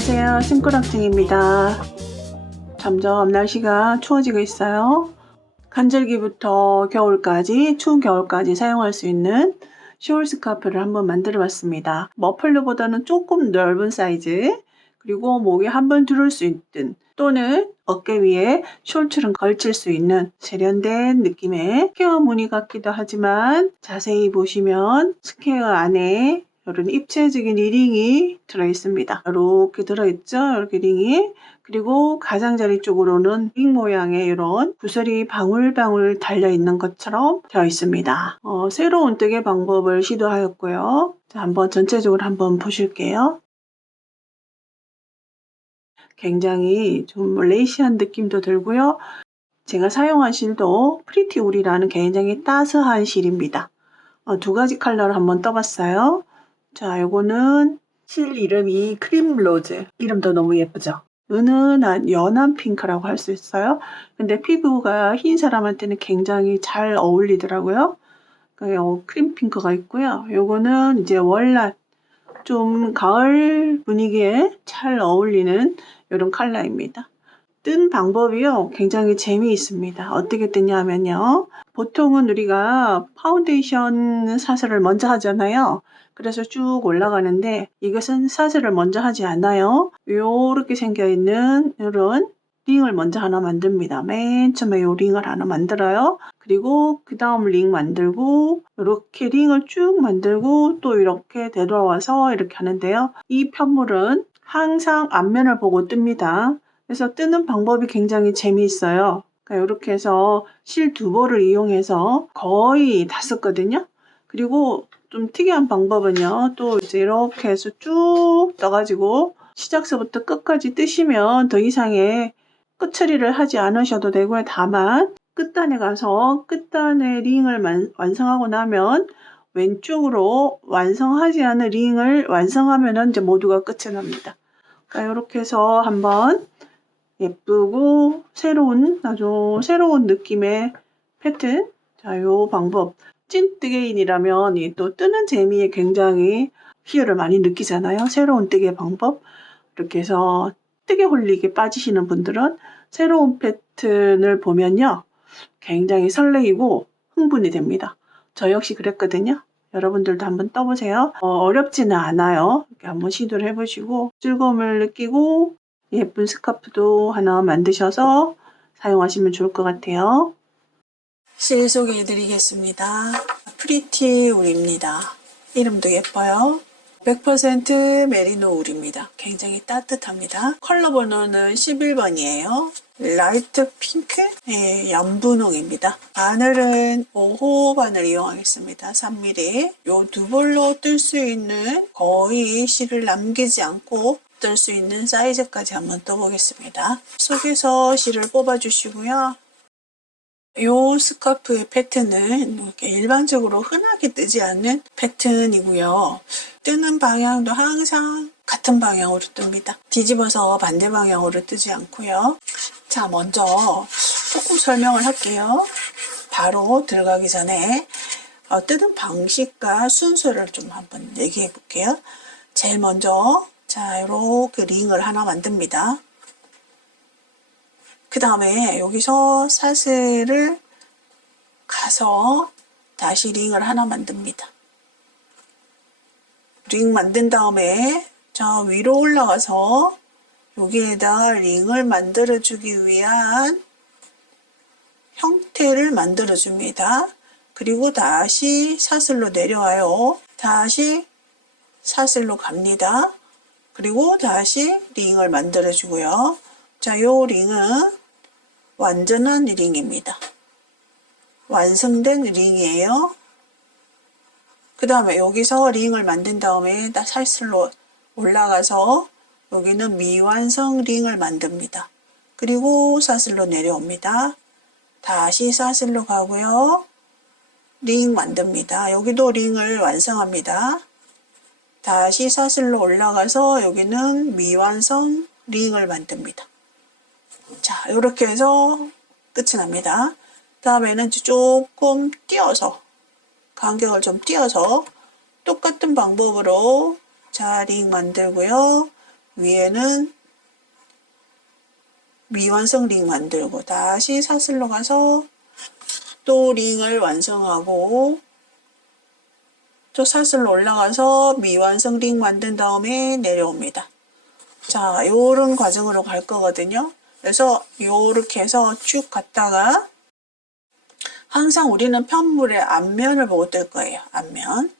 안녕하세요. 싱크락증입니다. 점점 날씨가 추워지고 있어요. 간절기부터 겨울까지, 추운 겨울까지 사용할 수 있는 숄 스카프를 한번 만들어 봤습니다. 머플러보다는 조금 넓은 사이즈, 그리고 목에 한번 두를 수 있든 또는 어깨 위에 숄처럼 걸칠 수 있는 세련된 느낌의 스퀘어 무늬 같기도 하지만 자세히 보시면 스퀘어 안에 이런 입체적인 리링이 들어있습니다. 이렇게 들어있죠? 이렇게 링이. 그리고 가장자리 쪽으로는 링 모양의 이런 구슬이 방울방울 달려있는 것처럼 되어 있습니다. 새로운 뜨개 방법을 시도하였고요. 자, 한번 전체적으로 한번 보실게요. 굉장히 좀 레이시한 느낌도 들고요. 제가 사용한 실도 프리티 울이라는 굉장히 따스한 실입니다. 두 가지 컬러를 한번 떠봤어요. 자, 요거는 실 이름이 크림 로즈. 이름도 너무 예쁘죠? 은은한 연한 핑크라고 할 수 있어요. 근데 피부가 흰 사람한테는 굉장히 잘 어울리더라고요. 크림 핑크가 있고요. 요거는 이제 월낫, 좀 가을 분위기에 잘 어울리는 이런 컬러입니다. 뜬 방법이요, 굉장히 재미있습니다. 어떻게 뜨냐면요, 보통은 우리가 파운데이션 사슬을 먼저 하잖아요. 그래서 쭉 올라가는데 이것은 사슬을 먼저 하지 않아요. 요렇게 생겨있는 이런 링을 먼저 하나 만듭니다. 맨 처음에 요 링을 하나 만들어요. 그리고 그 다음 링 만들고 이렇게 링을 쭉 만들고 또 이렇게 되돌아와서 이렇게 하는데요. 이 편물은 항상 앞면을 보고 뜹니다. 그래서 뜨는 방법이 굉장히 재미있어요. 그러니까 이렇게 해서 실 두 벌을 이용해서 거의 다 썼거든요. 그리고 좀 특이한 방법은요, 또 이제 이렇게 해서 쭉 떠가지고 시작서부터 끝까지 뜨시면 더 이상의 끝 처리를 하지 않으셔도 되고요. 다만 끝단에 가서 끝단의 링을 완성하고 나면 왼쪽으로 완성하지 않은 링을 완성하면 이제 모두가 끝이 납니다. 그러니까 이렇게 해서 한번 예쁘고 아주 새로운 느낌의 패턴. 자, 요 방법. 찐뜨개인이라면 이 또 뜨는 재미에 굉장히 희열을 많이 느끼잖아요. 새로운 뜨개 방법. 이렇게 해서 뜨개 홀릭에 빠지시는 분들은 새로운 패턴을 보면요, 굉장히 설레이고 흥분이 됩니다. 저 역시 그랬거든요. 여러분들도 한번 떠보세요. 어렵지는 않아요. 이렇게 한번 시도를 해보시고 즐거움을 느끼고 예쁜 스카프도 하나 만드셔서 사용하시면 좋을 것 같아요. 실 소개해드리겠습니다. 프리티 울입니다. 이름도 예뻐요. 100% 메리노 울입니다. 굉장히 따뜻합니다. 컬러 번호는 11번이에요. 라이트 핑크 연분홍입니다. 바늘은 5호 바늘 이용하겠습니다. 3mm. 요 두 볼로 뜰 수 있는, 거의 실을 남기지 않고 뜰 수 있는 사이즈까지 한번 떠보겠습니다. 속에서 실을 뽑아주시고요. 요 스카프의 패턴은 이렇게 일반적으로 흔하게 뜨지 않는 패턴이고요. 뜨는 방향도 항상 같은 방향으로 뜹니다. 뒤집어서 반대 방향으로 뜨지 않고요. 자, 먼저 조금 설명을 할게요. 바로 들어가기 전에 뜨는 방식과 순서를 좀 한번 얘기해 볼게요. 제일 먼저 자, 이렇게 링을 하나 만듭니다. 그 다음에 여기서 사슬을 가서 다시 링을 하나 만듭니다. 링 만든 다음에 저 위로 올라가서 여기에다 링을 만들어주기 위한 형태를 만들어줍니다. 그리고 다시 사슬로 내려와요. 다시 사슬로 갑니다. 그리고 다시 링을 만들어주고요. 자, 요 링은 완전한 링입니다. 완성된 링이에요. 그 다음에 여기서 링을 만든 다음에 사슬로 올라가서 여기는 미완성 링을 만듭니다. 그리고 사슬로 내려옵니다. 다시 사슬로 가고요. 링 만듭니다. 여기도 링을 완성합니다. 다시 사슬로 올라가서 여기는 미완성 링을 만듭니다. 자, 이렇게 해서 끝이 납니다. 다음에는 조금 띄어서, 간격을 좀 띄어서 똑같은 방법으로 자, 링 만들고요. 위에는 미완성 링 만들고 다시 사슬로 가서 또 링을 완성하고 또 사슬로 올라가서 미완성 링 만든 다음에 내려옵니다. 자, 요런 과정으로 갈 거거든요. 그래서 요렇게 해서 쭉 갔다가 항상 우리는 편물의 앞면을 보고 뜰 거예요. 앞면.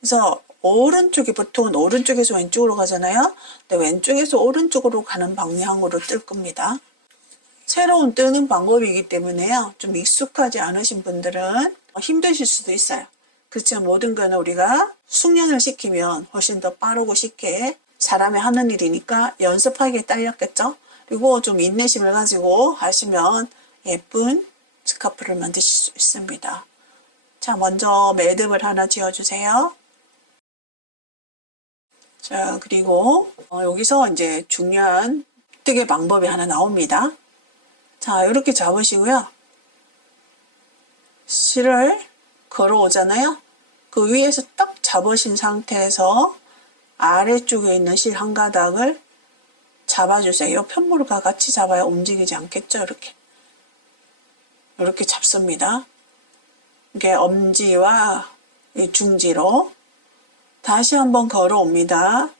그래서 오른쪽이 보통은 오른쪽에서 왼쪽으로 가잖아요. 근데 왼쪽에서 오른쪽으로 가는 방향으로 뜰 겁니다. 새로운 뜨는 방법이기 때문에요. 좀 익숙하지 않으신 분들은 힘드실 수도 있어요. 그렇지만 모든 거는 우리가 숙련을 시키면 훨씬 더 빠르고 쉽게 사람이 하는 일이니까 연습하기에 딸렸겠죠. 그리고 좀 인내심을 가지고 하시면 예쁜 스카프를 만드실 수 있습니다. 자, 먼저 매듭을 하나 지어주세요. 자, 그리고 여기서 이제 중요한 뜨개 방법이 하나 나옵니다. 자, 이렇게 잡으시고요. 실을 걸어오잖아요. 그 위에서 딱 잡으신 상태에서 아래쪽에 있는 실 한 가닥을 잡아주세요. 이 편물과 같이 잡아야 움직이지 않겠죠? 이렇게 잡습니다. 이게 엄지와 중지로 다시 한번 걸어옵니다.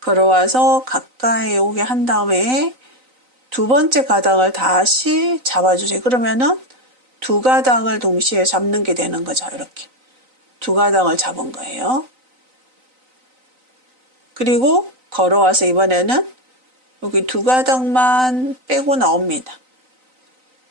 걸어와서 가까이 오게 한 다음에 두 번째 가닥을 다시 잡아주세요. 그러면은 두 가닥을 동시에 잡는 게 되는 거죠. 이렇게 두 가닥을 잡은 거예요. 그리고 걸어와서 이번에는 여기 두 가닥만 빼고 나옵니다.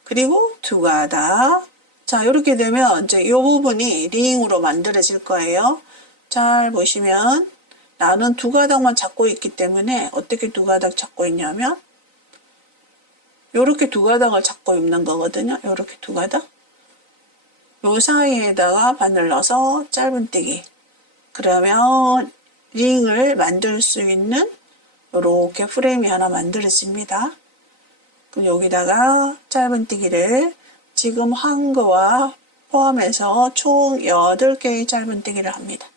그리고 두 가닥. 자, 이렇게 되면 이제 이 부분이 링으로 만들어질 거예요. 잘 보시면 나는 두 가닥만 잡고 있기 때문에 어떻게 두 가닥 잡고 있냐면 이렇게 두 가닥을 잡고 입는 거거든요. 이렇게 두 가닥. 요 사이에다가 바늘 넣어서 짧은뜨기. 그러면 링을 만들 수 있는 이렇게 프레임이 하나 만들어집니다. 그럼 여기다가 짧은뜨기를 지금 한 거와 포함해서 총 8개의 짧은뜨기를 합니다.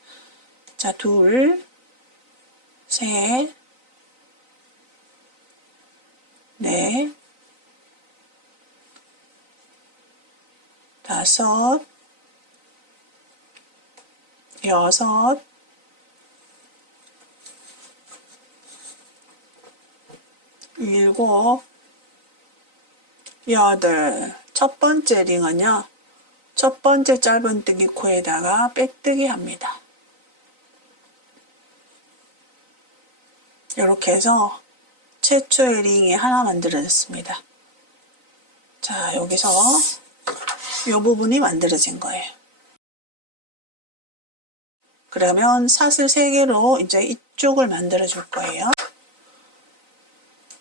자, 둘, 셋, 넷, 다섯, 여섯, 일곱, 여덟. 첫 번째 링은요. 첫 번째 짧은뜨기 코에다가 빼뜨기 합니다. 이렇게 해서 최초의 링이 하나 만들어졌습니다. 자, 여기서 이 부분이 만들어진 거예요. 그러면 사슬 3개로 이제 이쪽을 만들어 줄 거예요.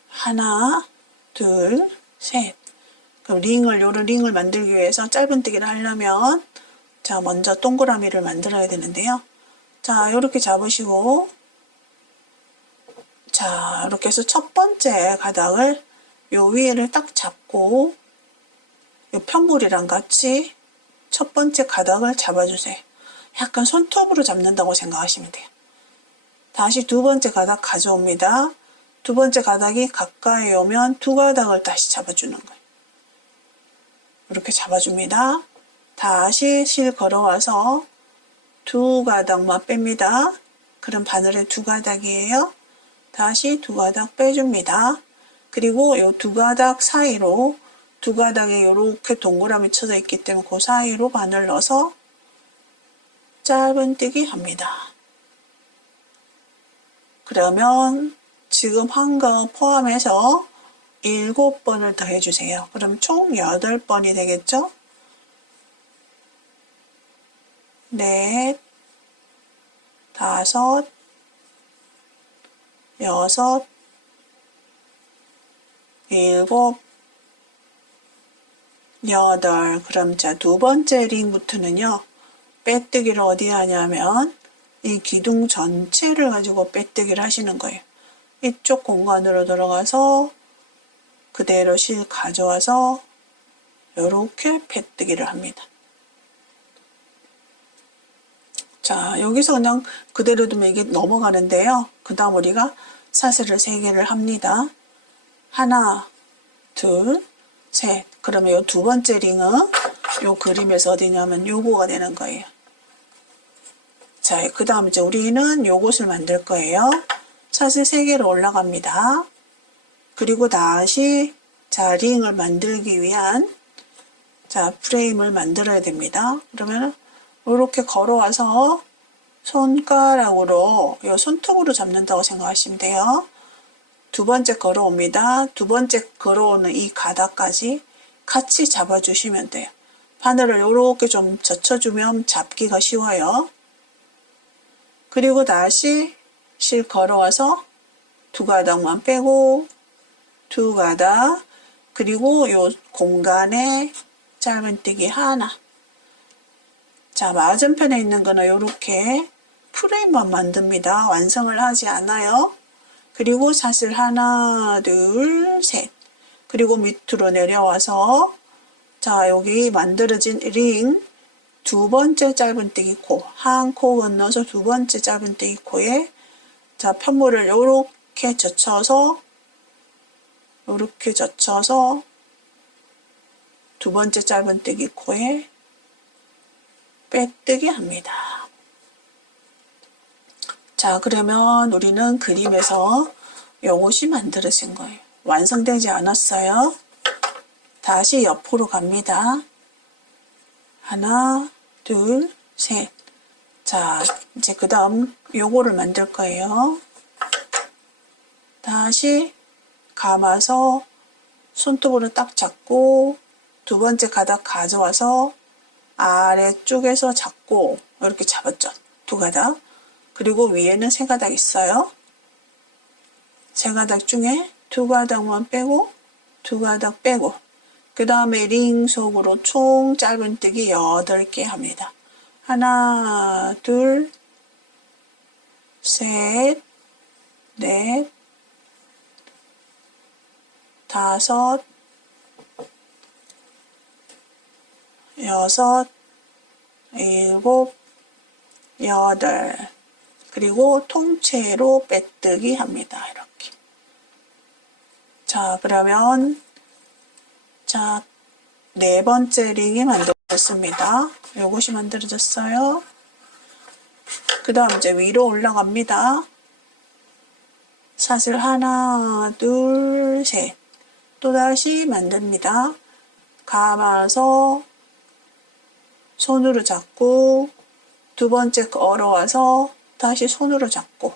하나, 둘, 셋. 그럼 요런 링을 만들기 위해서 짧은뜨기를 하려면 자, 먼저 동그라미를 만들어야 되는데요. 자, 이렇게 잡으시고 자, 이렇게 해서 첫 번째 가닥을 요 위에를 딱 잡고 요 편물이랑 같이 첫 번째 가닥을 잡아주세요. 약간 손톱으로 잡는다고 생각하시면 돼요. 다시 두 번째 가닥 가져옵니다. 두 번째 가닥이 가까이 오면 두 가닥을 다시 잡아주는 거예요. 이렇게 잡아줍니다. 다시 실 걸어와서 두 가닥만 뺍니다. 그럼 바늘의 두 가닥이에요. 다시 두 가닥 빼줍니다. 그리고 이 두 가닥 사이로 두 가닥에 이렇게 동그라미 쳐져 있기 때문에 그 사이로 바늘 넣어서 짧은뜨기 합니다. 그러면 지금 한 거 포함해서 7번을 더 해주세요. 그럼 총 8번이 되겠죠? 넷, 다섯, 여섯, 일곱, 여덟. 그럼 자, 두 번째 링부터는요. 빼뜨기를 어디에 하냐면 이 기둥 전체를 가지고 빼뜨기를 하시는 거예요. 이쪽 공간으로 들어가서 그대로 실 가져와서 이렇게 빼뜨기를 합니다. 자, 여기서 그냥 그대로 두면 이게 넘어가는데요. 그 다음 우리가 사슬을 3개를 합니다. 하나, 둘, 셋. 그러면 요 두 번째 링은 요 그림에서 어디냐면 요거가 되는 거예요. 자, 그 다음 이제 우리는 요것을 만들 거예요. 사슬 3개로 올라갑니다. 그리고 다시 자, 링을 만들기 위한 자, 프레임을 만들어야 됩니다. 그러면 이렇게 걸어와서 손가락으로 요 손톱으로 잡는다고 생각하시면 돼요. 두 번째 걸어옵니다. 두 번째 걸어오는 이 가닥까지 같이 잡아주시면 돼요. 바늘을 이렇게 좀 젖혀주면 잡기가 쉬워요. 그리고 다시 실 걸어와서 두 가닥만 빼고 두 가닥 그리고 요 공간에 짧은뜨기 하나. 자, 맞은편에 있는 거는 이렇게 프레임만 만듭니다. 완성을 하지 않아요. 그리고 사슬 하나, 둘, 셋. 그리고 밑으로 내려와서 자, 여기 만들어진 링 두 번째 짧은뜨기 코, 한 코 건너서 두 번째 짧은뜨기 코에 자, 편물을 이렇게 젖혀서 두 번째 짧은뜨기 코에 빼뜨기 합니다. 자, 그러면 우리는 그림에서 요것이 만들어진 거예요. 완성되지 않았어요. 다시 옆으로 갑니다. 하나, 둘, 셋. 자, 이제 그 다음 요거를 만들 거예요. 다시 감아서 손톱으로 딱 잡고 두 번째 가닥 가져와서 아래쪽에서 잡고 이렇게 잡았죠. 두 가닥. 그리고 위에는 세 가닥 있어요. 세 가닥 중에 두 가닥만 빼고 두 가닥 빼고 그 다음에 링 속으로 총 짧은뜨기 8개 합니다. 하나, 둘, 셋, 넷, 다섯, 여섯, 일곱, 여덟. 그리고 통째로 빼뜨기 합니다. 이렇게. 자, 그러면 자, 네 번째 링이 만들어졌습니다. 요것이 만들어졌어요. 그 다음 이제 위로 올라갑니다. 사슬 하나, 둘, 셋. 또다시 만듭니다. 감아서 손으로 잡고 두 번째 걸어와서 다시 손으로 잡고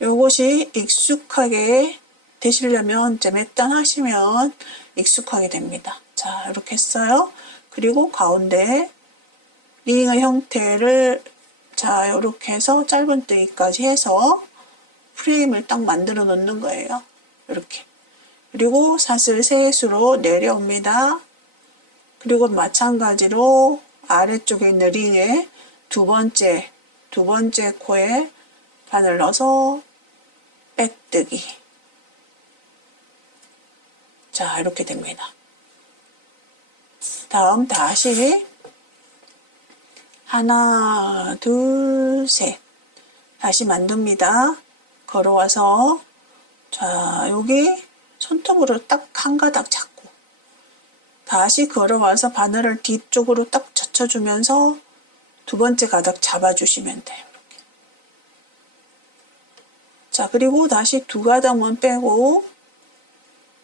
요것이 익숙하게 되시려면 이제 몇 단 하시면 익숙하게 됩니다. 자, 이렇게 했어요. 그리고 가운데 링의 형태를 자, 이렇게 해서 짧은뜨기까지 해서 프레임을 딱 만들어 놓는 거예요. 이렇게. 그리고 사슬 셋으로 내려옵니다. 그리고 마찬가지로 아래쪽에 있는 링에 두 번째 코에 바늘 넣어서 빼뜨기. 자, 이렇게 됩니다. 다음 다시 하나, 둘, 셋. 다시 만듭니다. 걸어와서 자, 여기 손톱으로 딱 한 가닥 잡고 다시 걸어와서 바늘을 뒤쪽으로 딱 젖혀주면서 두 번째 가닥 잡아주시면 돼요. 이렇게. 자, 그리고 다시 두 가닥만 빼고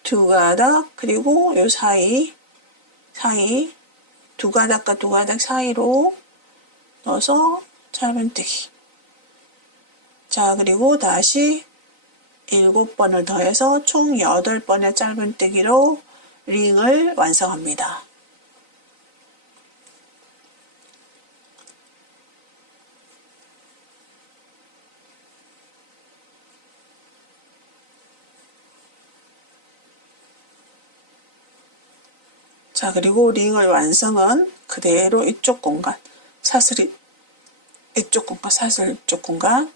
두 가닥 그리고 요 사이 두 가닥과 두 가닥 사이로 넣어서 짧은뜨기. 자, 그리고 다시 7번을 더해서 총 8번의 짧은뜨기로 링을 완성합니다. 자, 그리고 링을 완성은 그대로 이쪽 공간, 사슬 이쪽 공간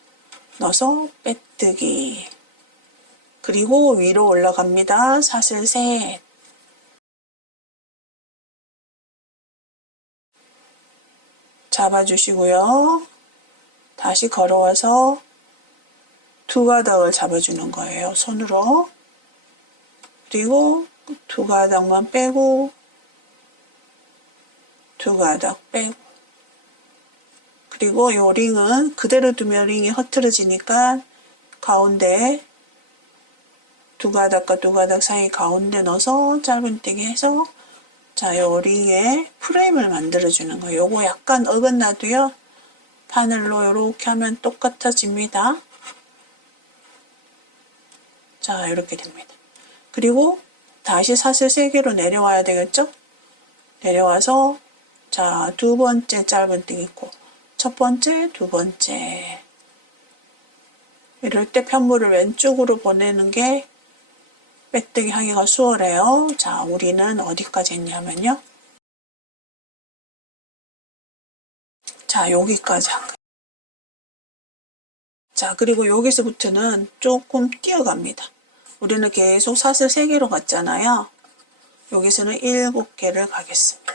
넣어서 빼뜨기. 그리고 위로 올라갑니다. 사슬 셋. 잡아주시고요. 다시 걸어와서 두 가닥을 잡아주는 거예요. 손으로. 그리고 두 가닥만 빼고 두 가닥 빼고 그리고 요 링은 그대로 두면 링이 흐트러지니까 가운데 두 가닥과 두 가닥 사이 가운데 넣어서 짧은뜨기 해서 자, 요 링에 프레임을 만들어주는 거예요. 요거 약간 어긋나도요. 바늘로 이렇게 하면 똑같아집니다. 자, 이렇게 됩니다. 그리고 다시 사슬 3개로 내려와야 되겠죠? 내려와서 자, 두 번째 짧은뜨기 있고 첫 번째, 두 번째 이럴 때 편물을 왼쪽으로 보내는 게 빼뜨기 하기가 수월해요. 자, 우리는 어디까지 했냐면요. 자, 여기까지 한 거예요. 자, 그리고 여기서부터는 조금 뛰어갑니다. 우리는 계속 사슬 3개로 갔잖아요. 여기서는 7개를 가겠습니다.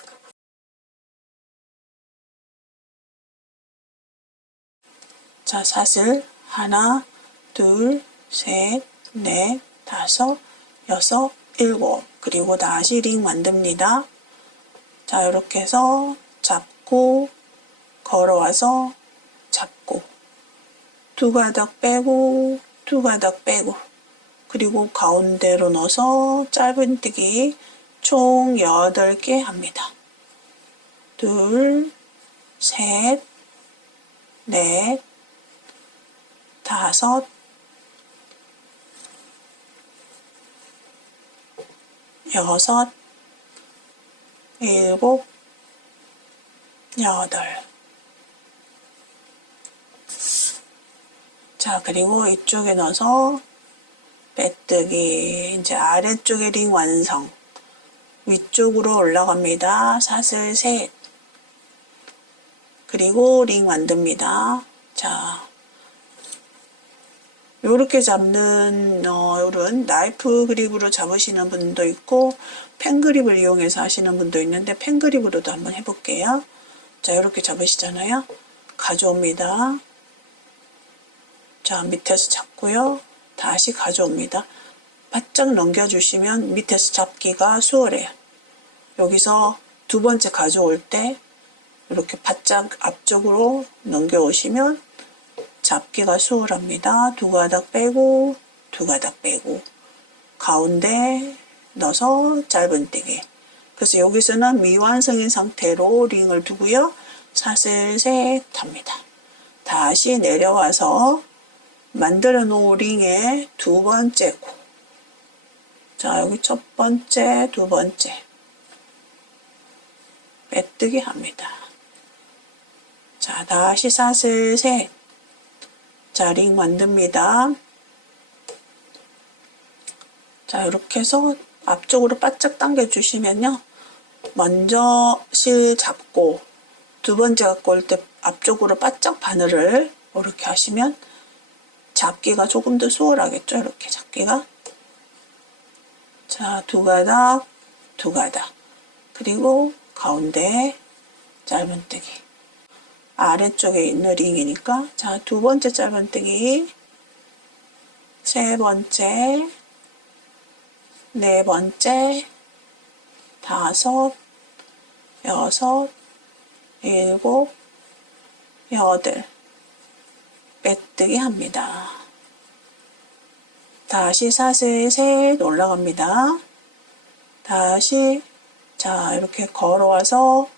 자, 사슬 하나, 둘, 셋, 넷, 다섯, 여섯, 일곱. 그리고 다시 링 만듭니다. 자, 이렇게 해서 잡고 걸어와서 잡고 두 가닥 빼고 두 가닥 빼고 그리고 가운데로 넣어서 짧은뜨기 총 8개 합니다. 둘, 셋, 넷, 다섯, 여섯, 일곱, 여덟. 자, 그리고 이쪽에 넣어서 빼뜨기. 이제 아래쪽에 링 완성. 위쪽으로 올라갑니다. 사슬 셋. 그리고 링 만듭니다. 자, 요렇게 잡는 요런 나이프 그립으로 잡으시는 분도 있고 펜 그립을 이용해서 하시는 분도 있는데 펜 그립으로도 한번 해볼게요. 자, 요렇게 잡으시잖아요. 가져옵니다. 자, 밑에서 잡고요. 다시 가져옵니다. 바짝 넘겨주시면 밑에서 잡기가 수월해요. 여기서 두 번째 가져올 때 이렇게 바짝 앞쪽으로 넘겨오시면 잡기가 수월합니다. 두 가닥 빼고 두 가닥 빼고 가운데 넣어서 짧은뜨기. 그래서 여기서는 미완성인 상태로 링을 두고요. 사슬 셋 합니다. 다시 내려와서 만들어 놓은 링의 두 번째 코. 자, 여기 첫 번째, 두 번째 빼뜨기 합니다. 자, 다시 사슬 셋. 자, 링 만듭니다. 자, 이렇게 해서 앞쪽으로 바짝 당겨주시면요. 먼저 실 잡고 두 번째 갖고 올 때 앞쪽으로 바짝 바늘을 이렇게 하시면 잡기가 조금 더 수월하겠죠. 이렇게 잡기가. 자, 두 가닥, 두 가닥. 그리고 가운데 짧은뜨기. 아래쪽에 있는 링이니까 자, 두 번째 짧은뜨기, 세 번째, 네 번째, 다섯, 여섯, 일곱, 여덟 빼뜨기 합니다. 다시 사슬 셋 올라갑니다. 다시 자, 이렇게 걸어와서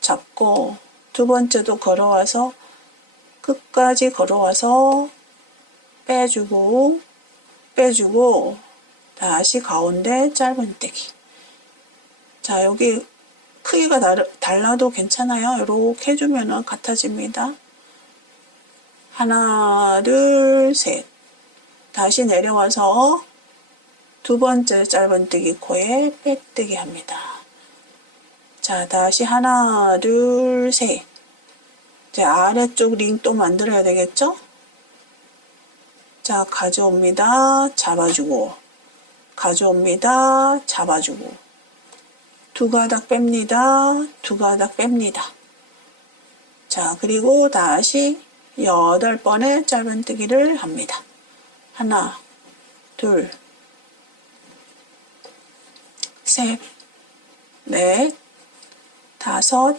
잡고 두 번째도 걸어와서 끝까지 걸어와서 빼주고 빼주고 다시 가운데 짧은뜨기. 자, 여기 크기가 달라도 괜찮아요. 이렇게 해주면 같아집니다. 하나, 둘, 셋. 다시 내려와서 두 번째 짧은뜨기 코에 빼뜨기 합니다. 자, 다시 하나, 둘, 셋. 이제 아래쪽 링 또 만들어야 되겠죠? 자, 가져옵니다. 잡아주고, 가져옵니다. 잡아주고, 두 가닥 뺍니다. 두 가닥 뺍니다. 자, 그리고 다시 8번의 짧은뜨기를 합니다. 하나, 둘, 셋, 넷, 다섯,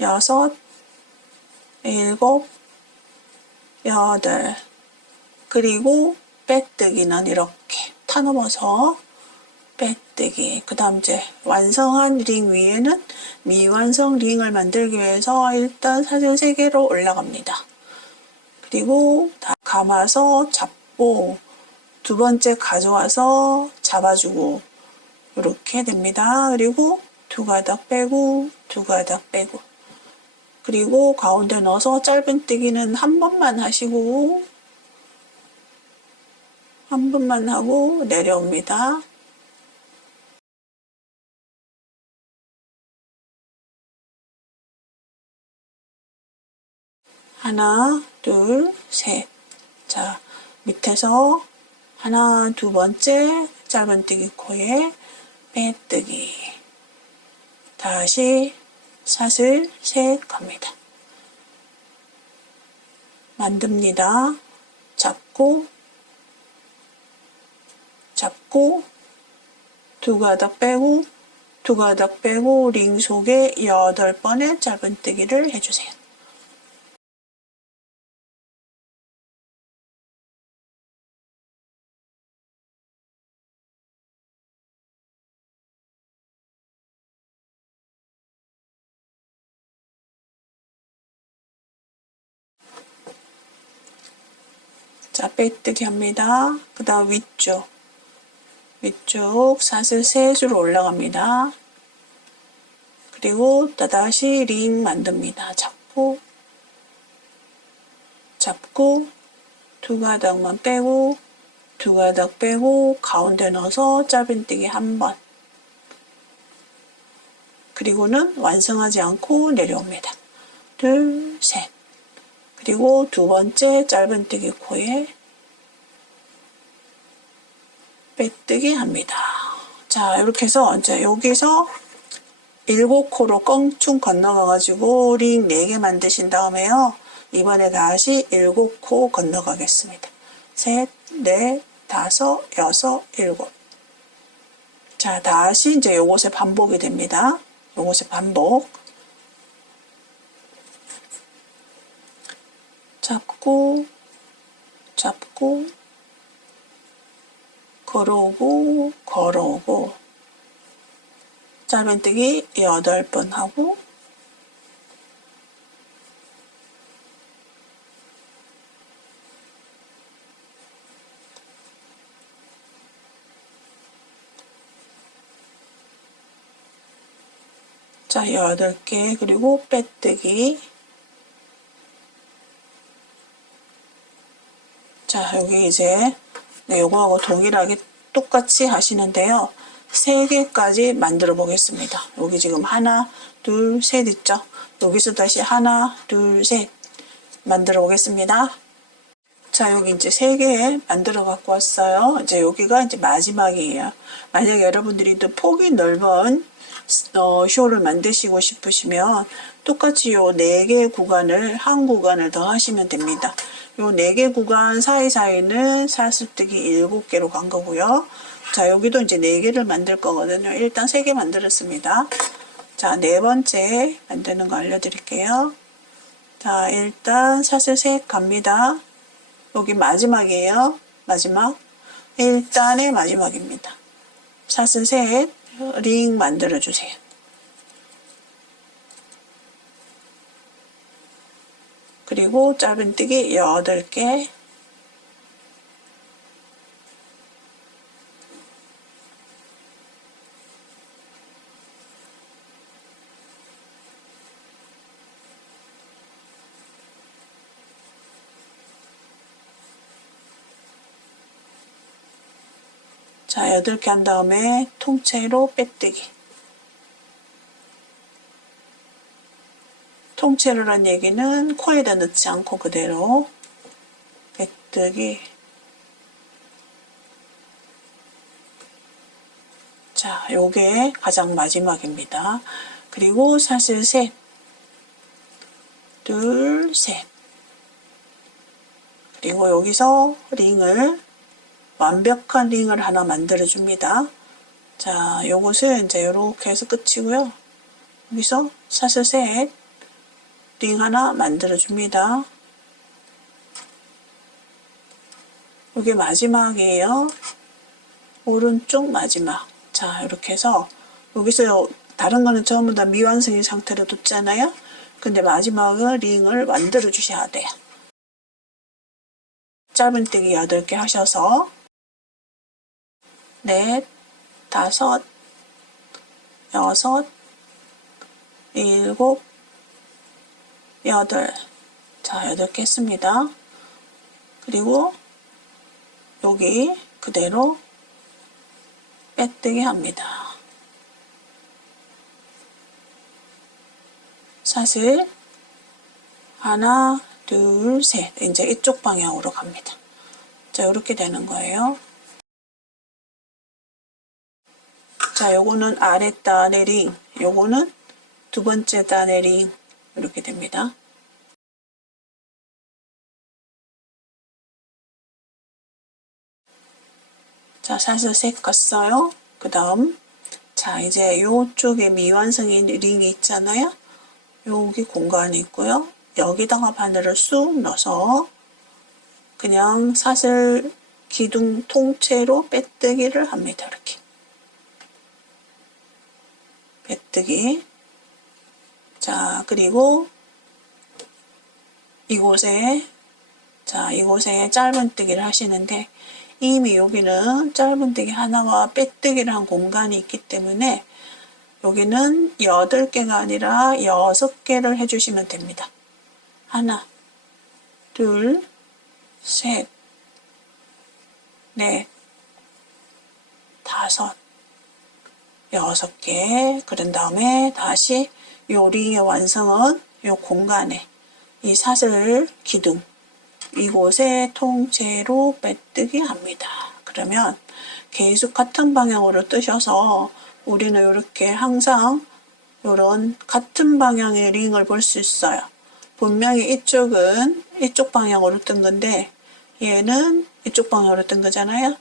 여섯, 일곱, 여덟. 그리고 빼뜨기는 이렇게 타넘어서 빼뜨기. 그 다음 이제 완성한 링 위에는 미완성 링을 만들기 위해서 일단 사슬 3개로 올라갑니다. 그리고 다 감아서 잡고 두 번째 가져와서 잡아주고 이렇게 됩니다. 그리고 두 가닥 빼고 두 가닥 빼고 그리고 가운데 넣어서 짧은뜨기는 한 번만 하시고 한 번만 하고 내려옵니다. 하나, 둘, 셋. 자, 밑에서 하나, 두 번째 짧은뜨기 코에 빼뜨기. 다시 사슬 셋 갑니다. 만듭니다. 잡고 두 가닥 빼고 두 가닥 빼고 링 속에 8번의 짧은뜨기를 해주세요. 자, 빼뜨기 합니다. 그 다음 위쪽 사슬 셋으로 올라갑니다. 그리고 또다시 링 만듭니다. 잡고 두 가닥만 빼고 두 가닥 빼고 가운데 넣어서 짧은뜨기 한 번. 그리고는 완성하지 않고 내려옵니다. 둘, 셋. 그리고 두 번째 짧은뜨기 코에 빼뜨기 합니다. 자, 이렇게 해서 이제 여기서 7코로 껑충 건너가가지고 링 4개 만드신 다음에요. 이번에 다시 7코 건너가겠습니다. 셋, 넷, 다섯, 여섯, 일곱. 자, 다시 이제 요것의 반복이 됩니다. 요것의 반복. 잡고 걸어오고 짧은뜨기 8번 하고 자, 8개 그리고 빼뜨기. 자, 여기 이제 요거하고 동일하게 똑같이 하시는데요. 3개까지 만들어 보겠습니다. 여기 지금 하나, 둘, 셋 있죠? 여기서 다시 하나, 둘, 셋 만들어 보겠습니다. 자, 여기 이제 3개 만들어 갖고 왔어요. 이제 여기가 이제 마지막이에요. 만약에 여러분들이 또 폭이 넓은 쇼를 만드시고 싶으시면 똑같이 요 4개 구간을 한 구간을 더 하시면 됩니다. 요 4개 구간 사이사이는 사슬뜨기 7개로 간 거고요. 자, 여기도 이제 4개를 만들 거거든요. 일단 3개 만들었습니다. 자, 4번째 만드는 거 알려드릴게요. 자, 일단 사슬 셋 갑니다. 여기 마지막이에요. 마지막. 1단의 마지막입니다. 사슬 셋 링 만들어 주세요. 그리고 짧은뜨기 8개. 자, 8개 한 다음에 통째로 빼뜨기. 통째로란 얘기는 코에다 넣지 않고 그대로 빼뜨기. 자, 요게 가장 마지막입니다. 그리고 사슬 셋, 둘, 셋. 그리고 여기서 링을, 완벽한 링을 하나 만들어 줍니다. 자, 요것은 이제 이렇게 해서 끝이고요. 여기서 사슬 셋, 링 하나 만들어 줍니다. 이게 마지막이에요. 오른쪽 마지막. 자, 이렇게 해서 여기서 다른 거는 전부 다 미완성인 상태로 뒀잖아요. 근데 마지막은 링을 만들어 주셔야 돼요. 짧은뜨기 8개 하셔서 넷, 다섯, 여섯, 일곱, 여덟. 자, 8개 했습니다. 그리고 여기 그대로 빼뜨기 합니다. 사슬 하나, 둘, 셋. 이제 이쪽 방향으로 갑니다. 자, 이렇게 되는 거예요. 자, 요거는 아래 단의 링, 요거는 두 번째 단의 링, 이렇게 됩니다. 자, 사슬 셋 껐어요. 그 다음, 자, 이제 요쪽에 미완성인 링이 있잖아요. 여기 공간이 있고요. 여기다가 바늘을 쑥 넣어서 그냥 사슬 기둥 통째로 빼뜨기를 합니다. 이렇게. 빼뜨기. 자, 그리고 이곳에 짧은뜨기를 하시는데 이미 여기는 짧은뜨기 하나와 빼뜨기를 한 공간이 있기 때문에 여기는 8개가 아니라 6개를 해주시면 됩니다. 하나, 둘, 셋, 넷, 다섯, 6개. 그런 다음에 다시 요 링의 완성은 요 공간에 이 사슬 기둥 이곳에 통째로 빼뜨기 합니다. 그러면 계속 같은 방향으로 뜨셔서 우리는 이렇게 항상 이런 같은 방향의 링을 볼 수 있어요. 분명히 이쪽은 이쪽 방향으로 뜬 건데 얘는 이쪽 방향으로 뜬 거잖아요.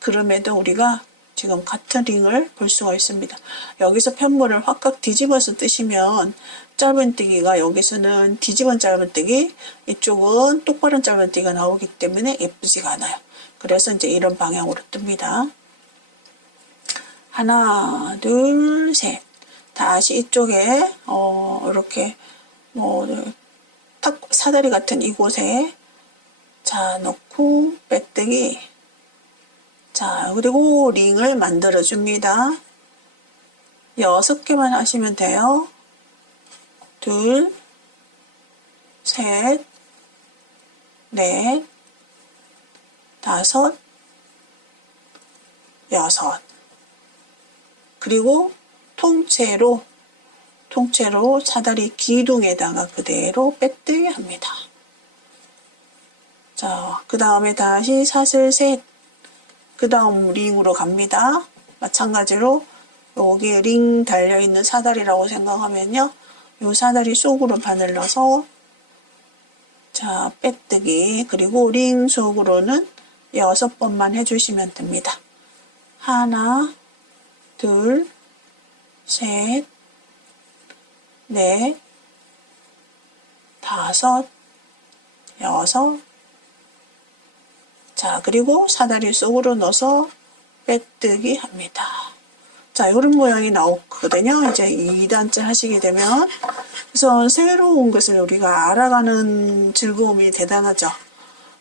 그럼에도 우리가 지금 같은 링을 볼 수가 있습니다. 여기서 편물을 확각 뒤집어서 뜨시면 짧은뜨기가 여기서는 뒤집은 짧은뜨기, 이쪽은 똑바른 짧은뜨기가 나오기 때문에 예쁘지가 않아요. 그래서 이제 이런 방향으로 뜹니다. 하나, 둘, 셋. 다시 이쪽에 이렇게 탁 사다리 같은 이곳에 자 넣고 빼뜨기. 자, 그리고 링을 만들어 줍니다. 6개만 하시면 돼요. 둘, 셋, 넷, 다섯, 여섯. 그리고 통째로 사다리 기둥에다가 그대로 빼뜨기 합니다. 자, 그 다음에 다시 사슬 셋, 그 다음 링으로 갑니다. 마찬가지로 여기 링 달려있는 사다리라고 생각하면요. 이 사다리 속으로 바늘 넣어서 자, 빼뜨기. 그리고 링 속으로는 6번만 해주시면 됩니다. 하나, 둘, 셋, 넷, 다섯, 여섯. 자, 그리고 사다리 속으로 넣어서 빼뜨기 합니다. 자, 이런 모양이 나오거든요. 이제 2단째 하시게 되면. 그래서 새로운 것을 우리가 알아가는 즐거움이 대단하죠.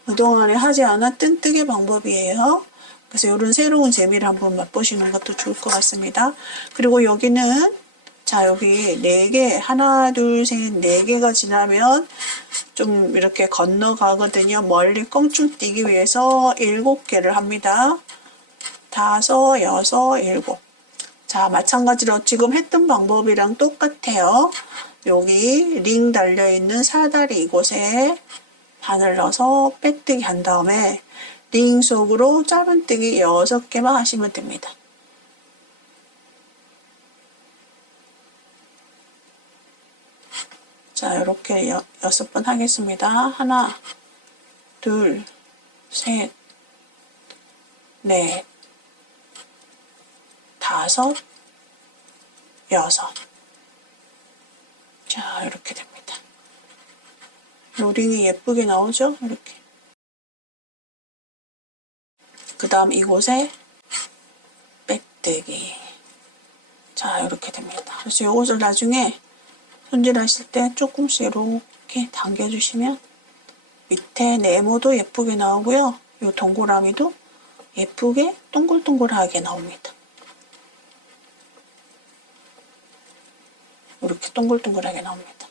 그동안에 하지 않았던 뜨개 방법이에요. 그래서 이런 새로운 재미를 한번 맛보시는 것도 좋을 것 같습니다. 그리고 여기는 자, 여기 4개, 하나, 둘, 셋, 4개가 지나면 좀 이렇게 건너가거든요. 멀리 껑충 뛰기 위해서 7개를 합니다. 5, 6, 7. 자, 마찬가지로 지금 했던 방법이랑 똑같아요. 여기 링 달려있는 사다리 이곳에 바늘 넣어서 빼뜨기 한 다음에 링 속으로 짧은뜨기 6개만 하시면 됩니다. 자, 이렇게 6번 하겠습니다. 하나, 둘, 셋, 넷, 다섯, 여섯. 자, 이렇게 됩니다. 링이 예쁘게 나오죠? 이렇게. 그 다음 이곳에 빼뜨기. 자, 이렇게 됩니다. 그래서 이것을 나중에 손질하실 때 조금씩 이렇게 당겨주시면 밑에 네모도 예쁘게 나오고요. 이 동그라미도 예쁘게 동글동글하게 나옵니다. 이렇게 동글동글하게 나옵니다.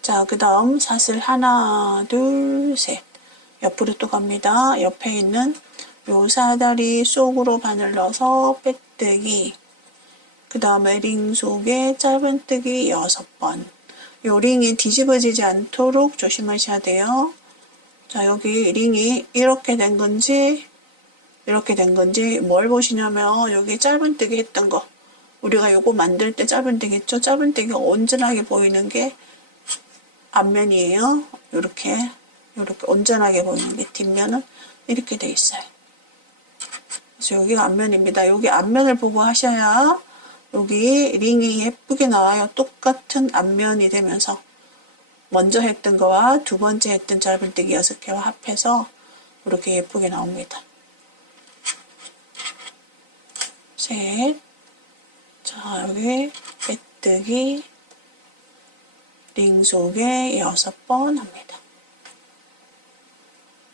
자, 그 다음 사슬 하나, 둘, 셋. 옆으로 또 갑니다. 옆에 있는 요 사다리 속으로 바늘 넣어서 빼뜨기. 그 다음에 링 속에 짧은뜨기 6번. 요 링이 뒤집어지지 않도록 조심하셔야 돼요. 자, 여기 링이 이렇게 된 건지 이렇게 된 건지 뭘 보시냐면 여기 짧은뜨기 했던 거. 우리가 요거 만들 때 짧은뜨기 했죠? 짧은뜨기가 온전하게 보이는 게 앞면이에요. 이렇게 온전하게 보이는 게 뒷면은 이렇게 돼 있어요. 그래서 여기가 앞면입니다. 여기 앞면을 보고 하셔야 여기 링이 예쁘게 나와요. 똑같은 앞면이 되면서 먼저 했던 거와 두 번째 했던 짧은뜨기 6개와 합해서 이렇게 예쁘게 나옵니다. 셋. 자, 여기 빼뜨기 링 속에 6번 합니다.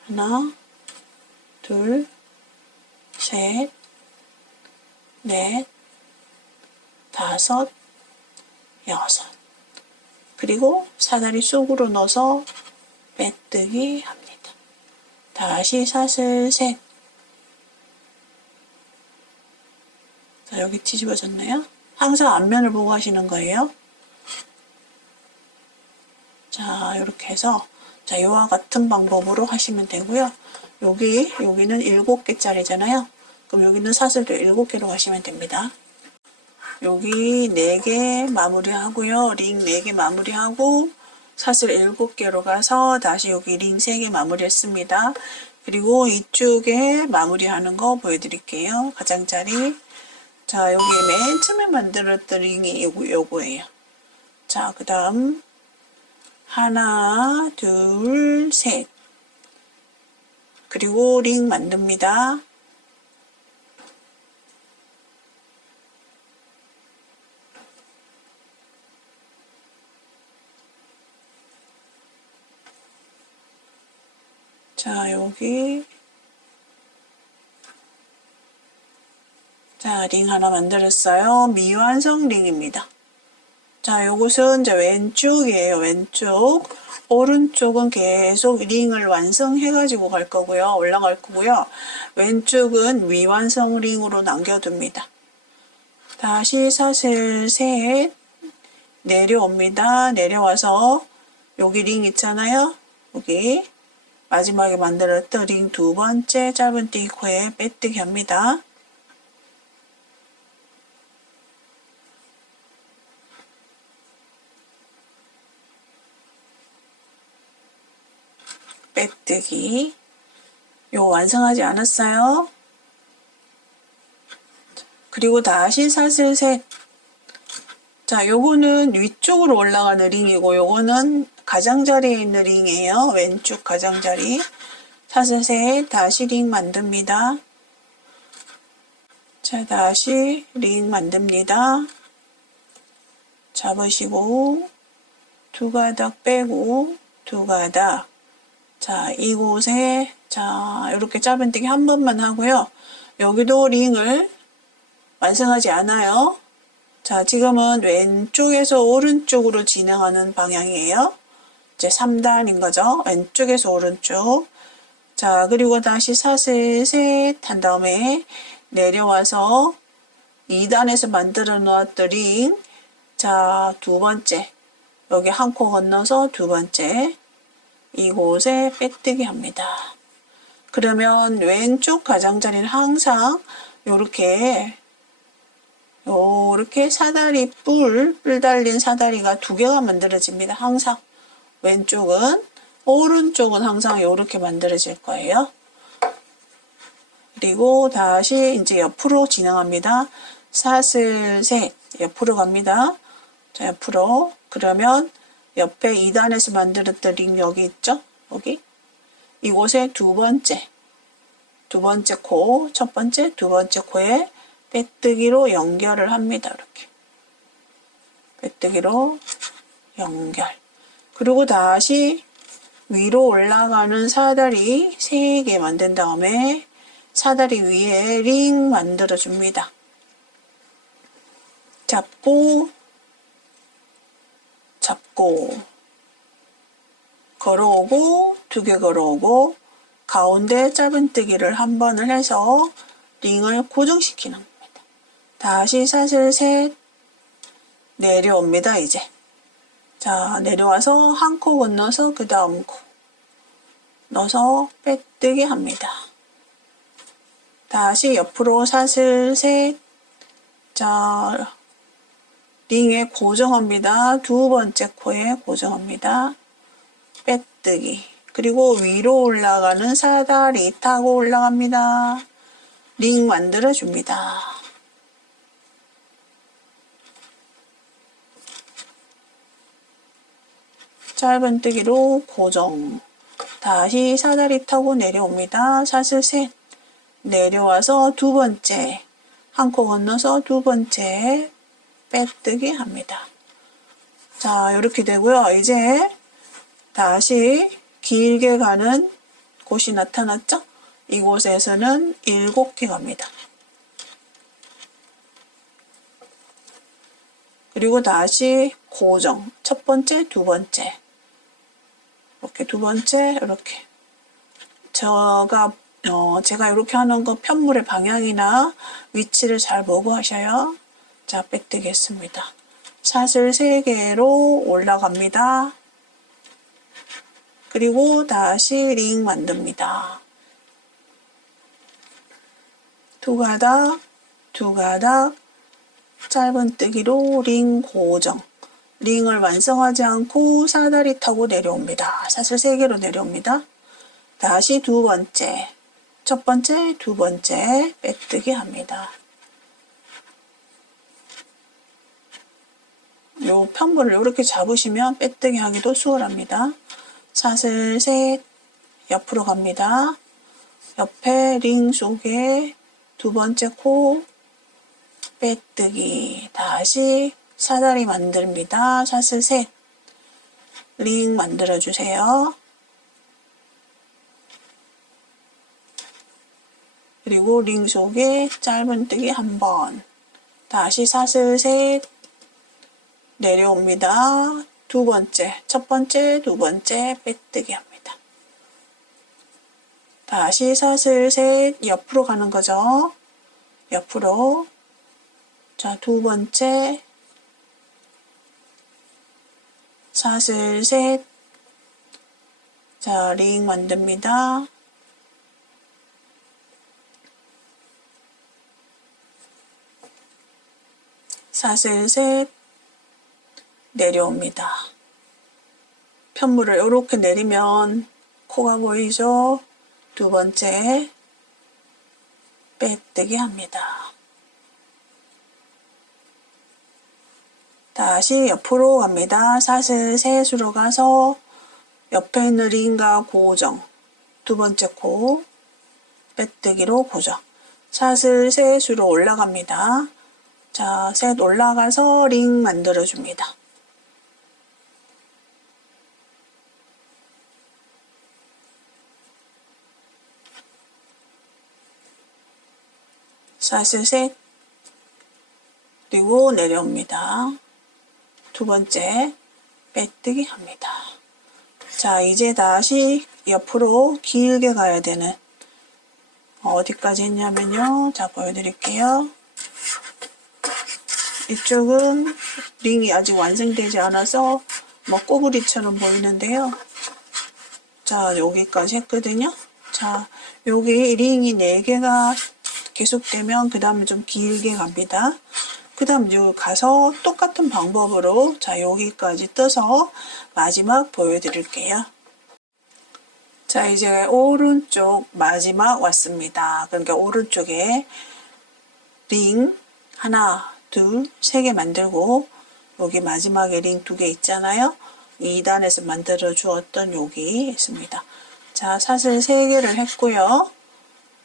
하나, 둘, 셋, 넷, 다섯, 여섯. 그리고 사다리 속으로 넣어서 빼뜨기 합니다. 다시 사슬 셋. 자, 여기 뒤집어졌네요. 항상 앞면을 보고 하시는 거예요. 자, 이렇게 해서 자, 이와 같은 방법으로 하시면 되고요. 여기는 7개짜리잖아요. 그럼 여기는 사슬도 7개로 하시면 됩니다. 여기 4개 마무리하고요. 링 4개 마무리하고 사슬 7개로 가서 다시 여기 링 3개 마무리했습니다. 그리고 이쪽에 마무리하는 거 보여드릴게요. 가장자리. 자, 여기 맨 처음에 만들었던 링이 요거예요. 자, 그 다음 하나, 둘, 셋. 그리고 링 만듭니다. 자, 여기. 자, 링 하나 만들었어요. 미완성 링입니다. 자, 요것은 이제 왼쪽이에요. 왼쪽. 오른쪽은 계속 링을 완성해가지고 갈 거고요. 올라갈 거고요. 왼쪽은 미완성 링으로 남겨둡니다. 다시 사슬 셋 내려옵니다. 내려와서 여기 링 있잖아요. 여기 마지막에 만들었던 링 두 번째 짧은뜨기 코에 빼뜨기 합니다. 빼뜨기. 요 완성하지 않았어요. 그리고 다시 사슬 셋. 자, 요거는 위쪽으로 올라가는 링이고 요거는 가장자리에 있는 링이에요. 왼쪽 가장자리. 사슬 셋. 다시 링 만듭니다. 자, 다시 링 만듭니다. 잡으시고 두 가닥 빼고 두 가닥. 자, 이곳에 자, 이렇게 짧은뜨기 한 번만 하고요. 여기도 링을 완성하지 않아요. 자, 지금은 왼쪽에서 오른쪽으로 진행하는 방향이에요. 이제 3단인 거죠. 왼쪽에서 오른쪽. 자, 그리고 다시 사슬 셋 한 다음에 내려와서 2단에서 만들어 놓았던 링. 자, 두 번째. 여기 한 코 건너서 두 번째. 이곳에 빼뜨기 합니다. 그러면 왼쪽 가장자리는 항상 이렇게 요렇게 사다리 뿔 달린 사다리가 2개가 만들어집니다. 항상 왼쪽은, 오른쪽은 항상 요렇게 만들어질 거예요. 그리고 다시 이제 옆으로 진행합니다. 사슬 셋, 옆으로 갑니다. 자, 옆으로. 그러면 옆에 2단에서 만들었던 링 여기 있죠? 여기. 이곳에 두 번째 코, 첫 번째, 두 번째 코에 빼뜨기로 연결을 합니다. 이렇게. 빼뜨기로 연결. 그리고 다시 위로 올라가는 사다리 3개 만든 다음에 사다리 위에 링 만들어 줍니다. 잡고 걸어오고 2개 걸어오고 가운데 짧은뜨기를 한 번을 해서 링을 고정시키는 겁니다. 다시 사슬 셋 내려옵니다. 이제 자, 내려와서 한 코 건너서 그 다음 코 넣어서 빼뜨기 합니다. 다시 옆으로 사슬 셋, 자, 링에 고정합니다. 두 번째 코에 고정합니다. 빼뜨기. 그리고 위로 올라가는 사다리 타고 올라갑니다. 링 만들어줍니다. 짧은뜨기로 고정. 다시 사다리 타고 내려옵니다. 사슬 셋. 내려와서 두 번째. 한 코 건너서 두 번째. 빼뜨기 합니다. 자, 이렇게 되고요. 이제 다시 길게 가는 곳이 나타났죠? 이곳에서는 7개 갑니다. 그리고 다시 고정. 첫 번째, 두 번째. 이렇게 두 번째, 이렇게. 제가 이렇게 하는 거 편물의 방향이나 위치를 잘 보고 하셔요. 자, 빼뜨기 했습니다. 사슬 3개로 올라갑니다. 그리고 다시 링 만듭니다. 두 가닥, 짧은뜨기로 링 고정. 링을 완성하지 않고 사다리 타고 내려옵니다. 사슬 3개로 내려옵니다. 다시 두 번째, 첫 번째, 두 번째 빼뜨기 합니다. 요 편물을 이렇게 잡으시면 빼뜨기 하기도 수월합니다. 사슬 셋, 옆으로 갑니다. 옆에 링 속에 두 번째 코 빼뜨기. 다시 사다리 만듭니다. 사슬 셋, 링 만들어주세요. 그리고 링 속에 짧은뜨기 한 번. 다시 사슬 셋, 내려옵니다. 두 번째, 첫 번째, 두 번째 빼뜨기 합니다. 다시 사슬 셋, 옆으로 가는 거죠. 옆으로. 자, 두 번째, 사슬 셋, 자, 링 만듭니다. 사슬 셋, 내려옵니다. 편물을 이렇게 내리면 코가 보이죠? 두 번째, 빼뜨기 합니다. 다시 옆으로 갑니다. 사슬 셋으로 가서 옆에 있는 링과 고정. 두 번째 코, 빼뜨기로 고정. 사슬 셋으로 올라갑니다. 자, 셋 올라가서 링 만들어줍니다. 사슬 셋, 그리고 내려옵니다. 두 번째, 빼뜨기 합니다. 자, 이제 다시 옆으로 길게 가야 되는, 어디까지 했냐면요. 자, 보여드릴게요. 이쪽은 링이 아직 완성되지 않아서 뭐 꼬부리처럼 보이는데요. 자, 여기까지 했거든요. 자, 여기 링이 4개가 계속되면 그 다음에 좀 길게 갑니다. 그 다음 여기 가서 똑같은 방법으로 자 여기까지 떠서 마지막 보여드릴게요. 자 이제 오른쪽 마지막 왔습니다. 그러니까 오른쪽에 링 하나 둘 세 개 만들고 여기 마지막에 링 2개 있잖아요. 2단에서 만들어 주었던 여기 있습니다. 자 사슬 3개를 했고요.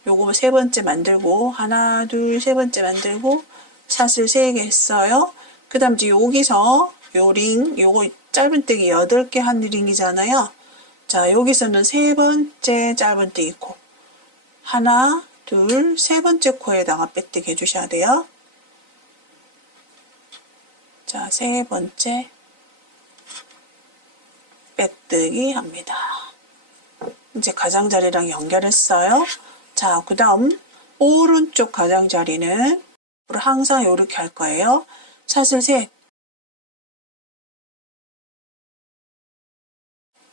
요거 세 번째 만들고 하나 둘 세 번째 만들고 사슬 3개 했어요. 그 다음 이제 여기서 요 링 요거 짧은뜨기 8개 한 링이잖아요. 자 여기서는 세 번째 짧은뜨기 코 하나 둘 세 번째 코에다가 빼뜨기 해주셔야 돼요. 자 세 번째 빼뜨기 합니다. 이제 가장자리랑 연결했어요. 자 그 다음 오른쪽 가장자리는 항상 이렇게 할 거예요. 사슬 셋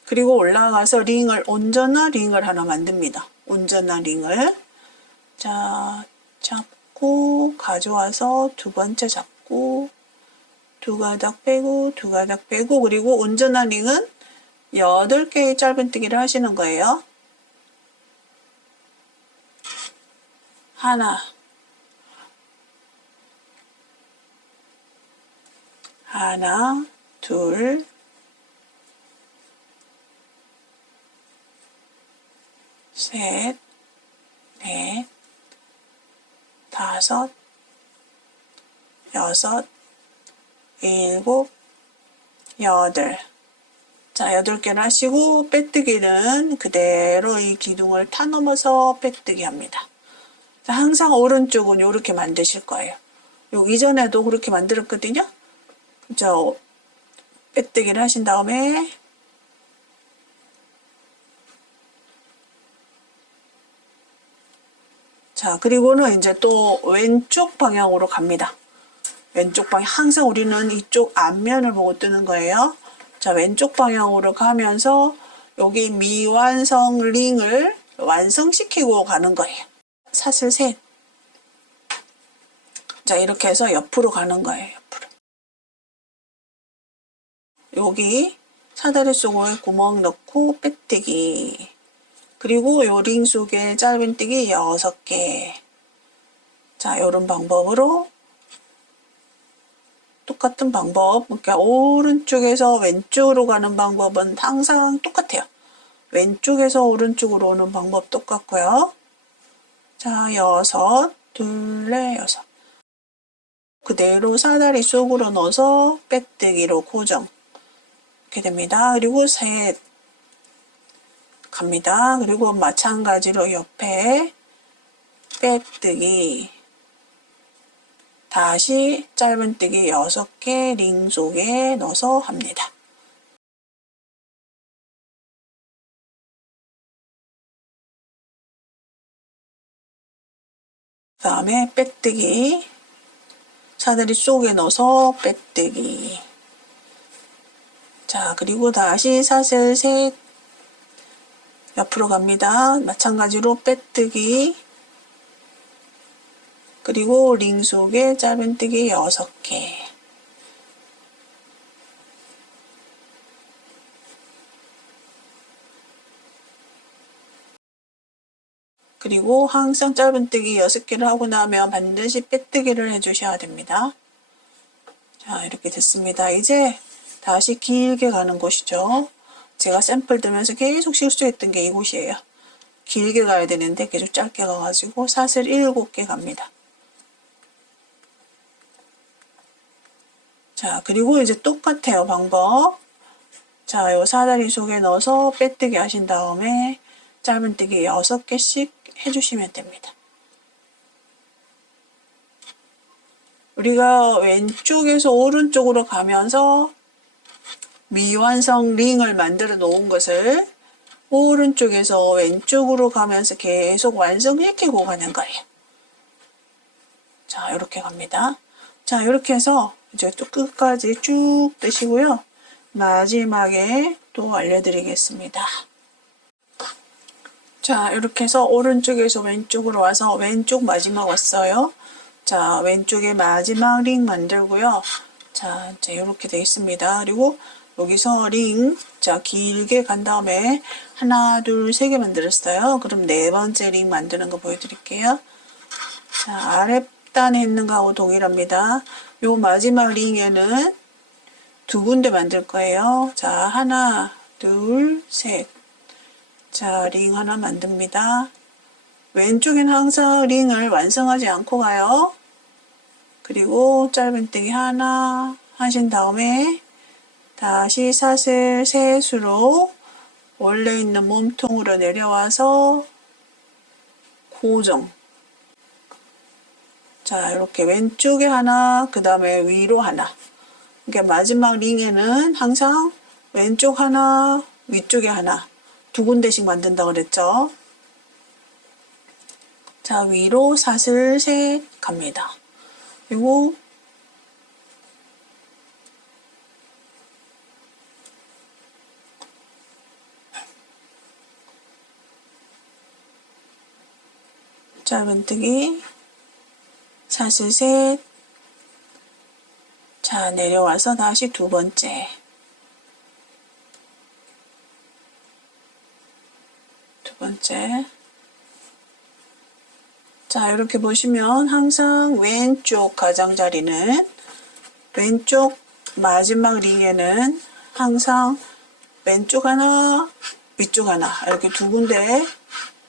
그리고 올라가서 링을 온전한 링을 하나 만듭니다. 온전한 링을 자 잡고 가져와서 두 번째 잡고 두 가닥 빼고 두 가닥 빼고 그리고 온전한 링은 8개의 짧은뜨기를 하시는 거예요. 하나 둘 셋, 넷, 다섯, 여섯, 일곱, 여덟. 자, 8개를 하시고 빼뜨기는 그대로 이 기둥을 타 넘어서 빼뜨기 합니다. 자, 항상 오른쪽은 이렇게 만드실 거예요. 요 이전에도 그렇게 만들었거든요. 그죠? 빼뜨기를 하신 다음에 자 그리고는 이제 또 왼쪽 방향으로 갑니다. 왼쪽 방향 항상 우리는 이쪽 앞면을 보고 뜨는 거예요. 자 왼쪽 방향으로 가면서 여기 미완성 링을 완성시키고 가는 거예요. 사슬 셋. 자 이렇게 해서 옆으로 가는 거예요. 옆으로. 여기 사다리 속에 구멍 넣고 빼뜨기. 그리고 요 링 속에 짧은뜨기 6개. 자, 이런 방법으로 똑같은 방법. 그러니까 오른쪽에서 왼쪽으로 가는 방법은 항상 똑같아요. 왼쪽에서 오른쪽으로 오는 방법 똑같고요. 자, 6, 둘레 6. 그대로 사다리 속으로 넣어서 빼뜨기로 고정. 이렇게 됩니다. 그리고 셋. 갑니다. 그리고 마찬가지로 옆에 빼뜨기 다시 짧은뜨기 6개 링 속에 넣어서 합니다. 그 다음에 빼뜨기 사다리 속에 넣어서 빼뜨기 자 그리고 다시 사슬 셋 옆으로 갑니다. 마찬가지로 빼뜨기 그리고 링 속에 짧은뜨기 6개 그리고 항상 짧은뜨기 6개를 하고 나면 반드시 빼뜨기를 해주셔야 됩니다. 자 이렇게 됐습니다. 이제 다시 길게 가는 곳이죠. 제가 샘플 들면서 계속 실수했던 게 이곳이에요. 길게 가야 되는데 계속 짧게 가가지고 사슬 7개 갑니다. 자 그리고 이제 똑같아요 방법. 자 요 사다리 속에 넣어서 빼뜨기 하신 다음에 짧은뜨기 6개씩 해주시면 됩니다. 우리가 왼쪽에서 오른쪽으로 가면서 미완성 링을 만들어 놓은 것을 오른쪽에서 왼쪽으로 가면서 계속 완성시키고 가는 거예요. 자, 이렇게 갑니다. 자, 이렇게 해서 이제 또 끝까지 쭉 뜨시고요. 마지막에 또 알려드리겠습니다. 자, 이렇게 해서 오른쪽에서 왼쪽으로 와서 왼쪽 마지막 왔어요. 자, 왼쪽에 마지막 링 만들고요. 자, 이제 이렇게 되어 있습니다. 그리고 여기서 링, 자, 길게 간 다음에 하나, 둘, 세 개 만들었어요. 그럼 네 번째 링 만드는 거 보여드릴게요. 자, 아랫단에 있는 거하고 동일합니다. 요 마지막 링에는 두 군데 만들 거예요. 자, 하나, 둘, 셋. 자, 링 하나 만듭니다. 왼쪽엔 항상 링을 완성하지 않고 가요. 그리고 짧은뜨기 하나 하신 다음에 다시 사슬 셋으로 원래 있는 몸통으로 내려와서 고정. 자, 이렇게 왼쪽에 하나, 그 다음에 위로 하나. 그러니까 마지막 링에는 항상 왼쪽 하나, 위쪽에 하나, 두 군데씩 만든다고 그랬죠. 자, 위로 사슬 셋 갑니다. 그리고 짧은뜨기 사슬 셋. 자, 내려와서 다시 두 번째. 두 번째. 자, 이렇게 보시면 항상 왼쪽 가장자리는 왼쪽 마지막 링에는 항상 왼쪽 하나, 위쪽 하나 이렇게 두 군데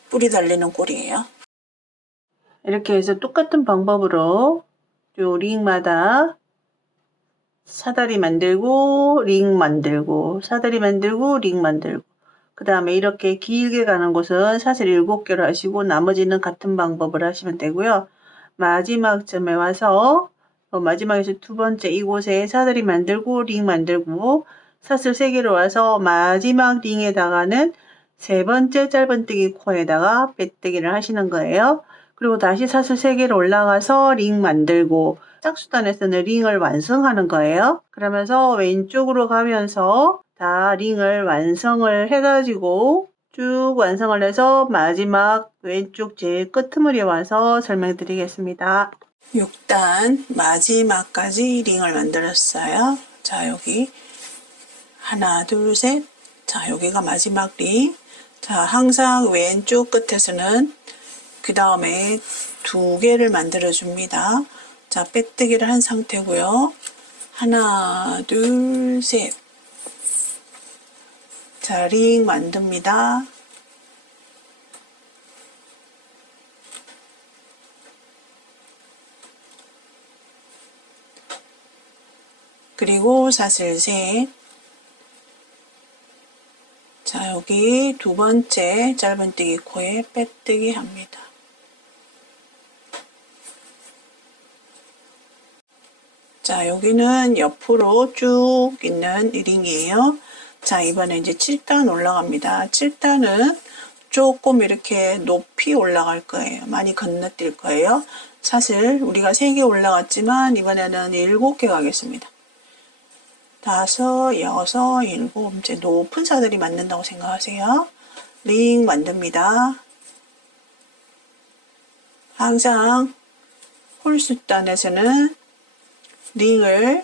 뿔이 달리는 꼴이에요. 이렇게 해서 똑같은 방법으로 요 링마다 사다리 만들고 링 만들고 사다리 만들고 링 만들고 그 다음에 이렇게 길게 가는 곳은 사슬 7개로 하시고 나머지는 같은 방법을 하시면 되고요. 마지막 점에 와서 마지막에서 두 번째 이곳에 사다리 만들고 링 만들고 사슬 3개로 와서 마지막 링에다가는 세 번째 짧은뜨기 코에다가 빼뜨기를 하시는 거예요. 그리고 다시 사슬 3개로 올라가서 링 만들고 짝수단에서는 링을 완성하는 거예요. 그러면서 왼쪽으로 가면서 다 링을 완성을 해가지고 쭉 완성을 해서 마지막 왼쪽 제일 끄트머리에 와서 설명드리겠습니다. 6단 마지막까지 링을 만들었어요. 자, 여기 하나, 둘, 셋. 자, 여기가 마지막 링. 자, 항상 왼쪽 끝에서는 그 다음에 두 개를 만들어 줍니다. 자, 빼뜨기를 한 상태고요. 하나, 둘, 셋. 자, 링 만듭니다. 그리고 사슬 셋. 자, 여기 두 번째 짧은뜨기 코에 빼뜨기 합니다. 자, 여기는 옆으로 쭉 있는 링이에요. 자, 이번에 이제 7단 올라갑니다. 7단은 조금 이렇게 높이 올라갈 거예요. 많이 건너뛸 거예요. 사실 우리가 3개 올라갔지만 이번에는 7개 가겠습니다. 5, 6, 7 이제 높은 사들이 만든다고 생각하세요. 링 만듭니다. 항상 홀수단에서는 링을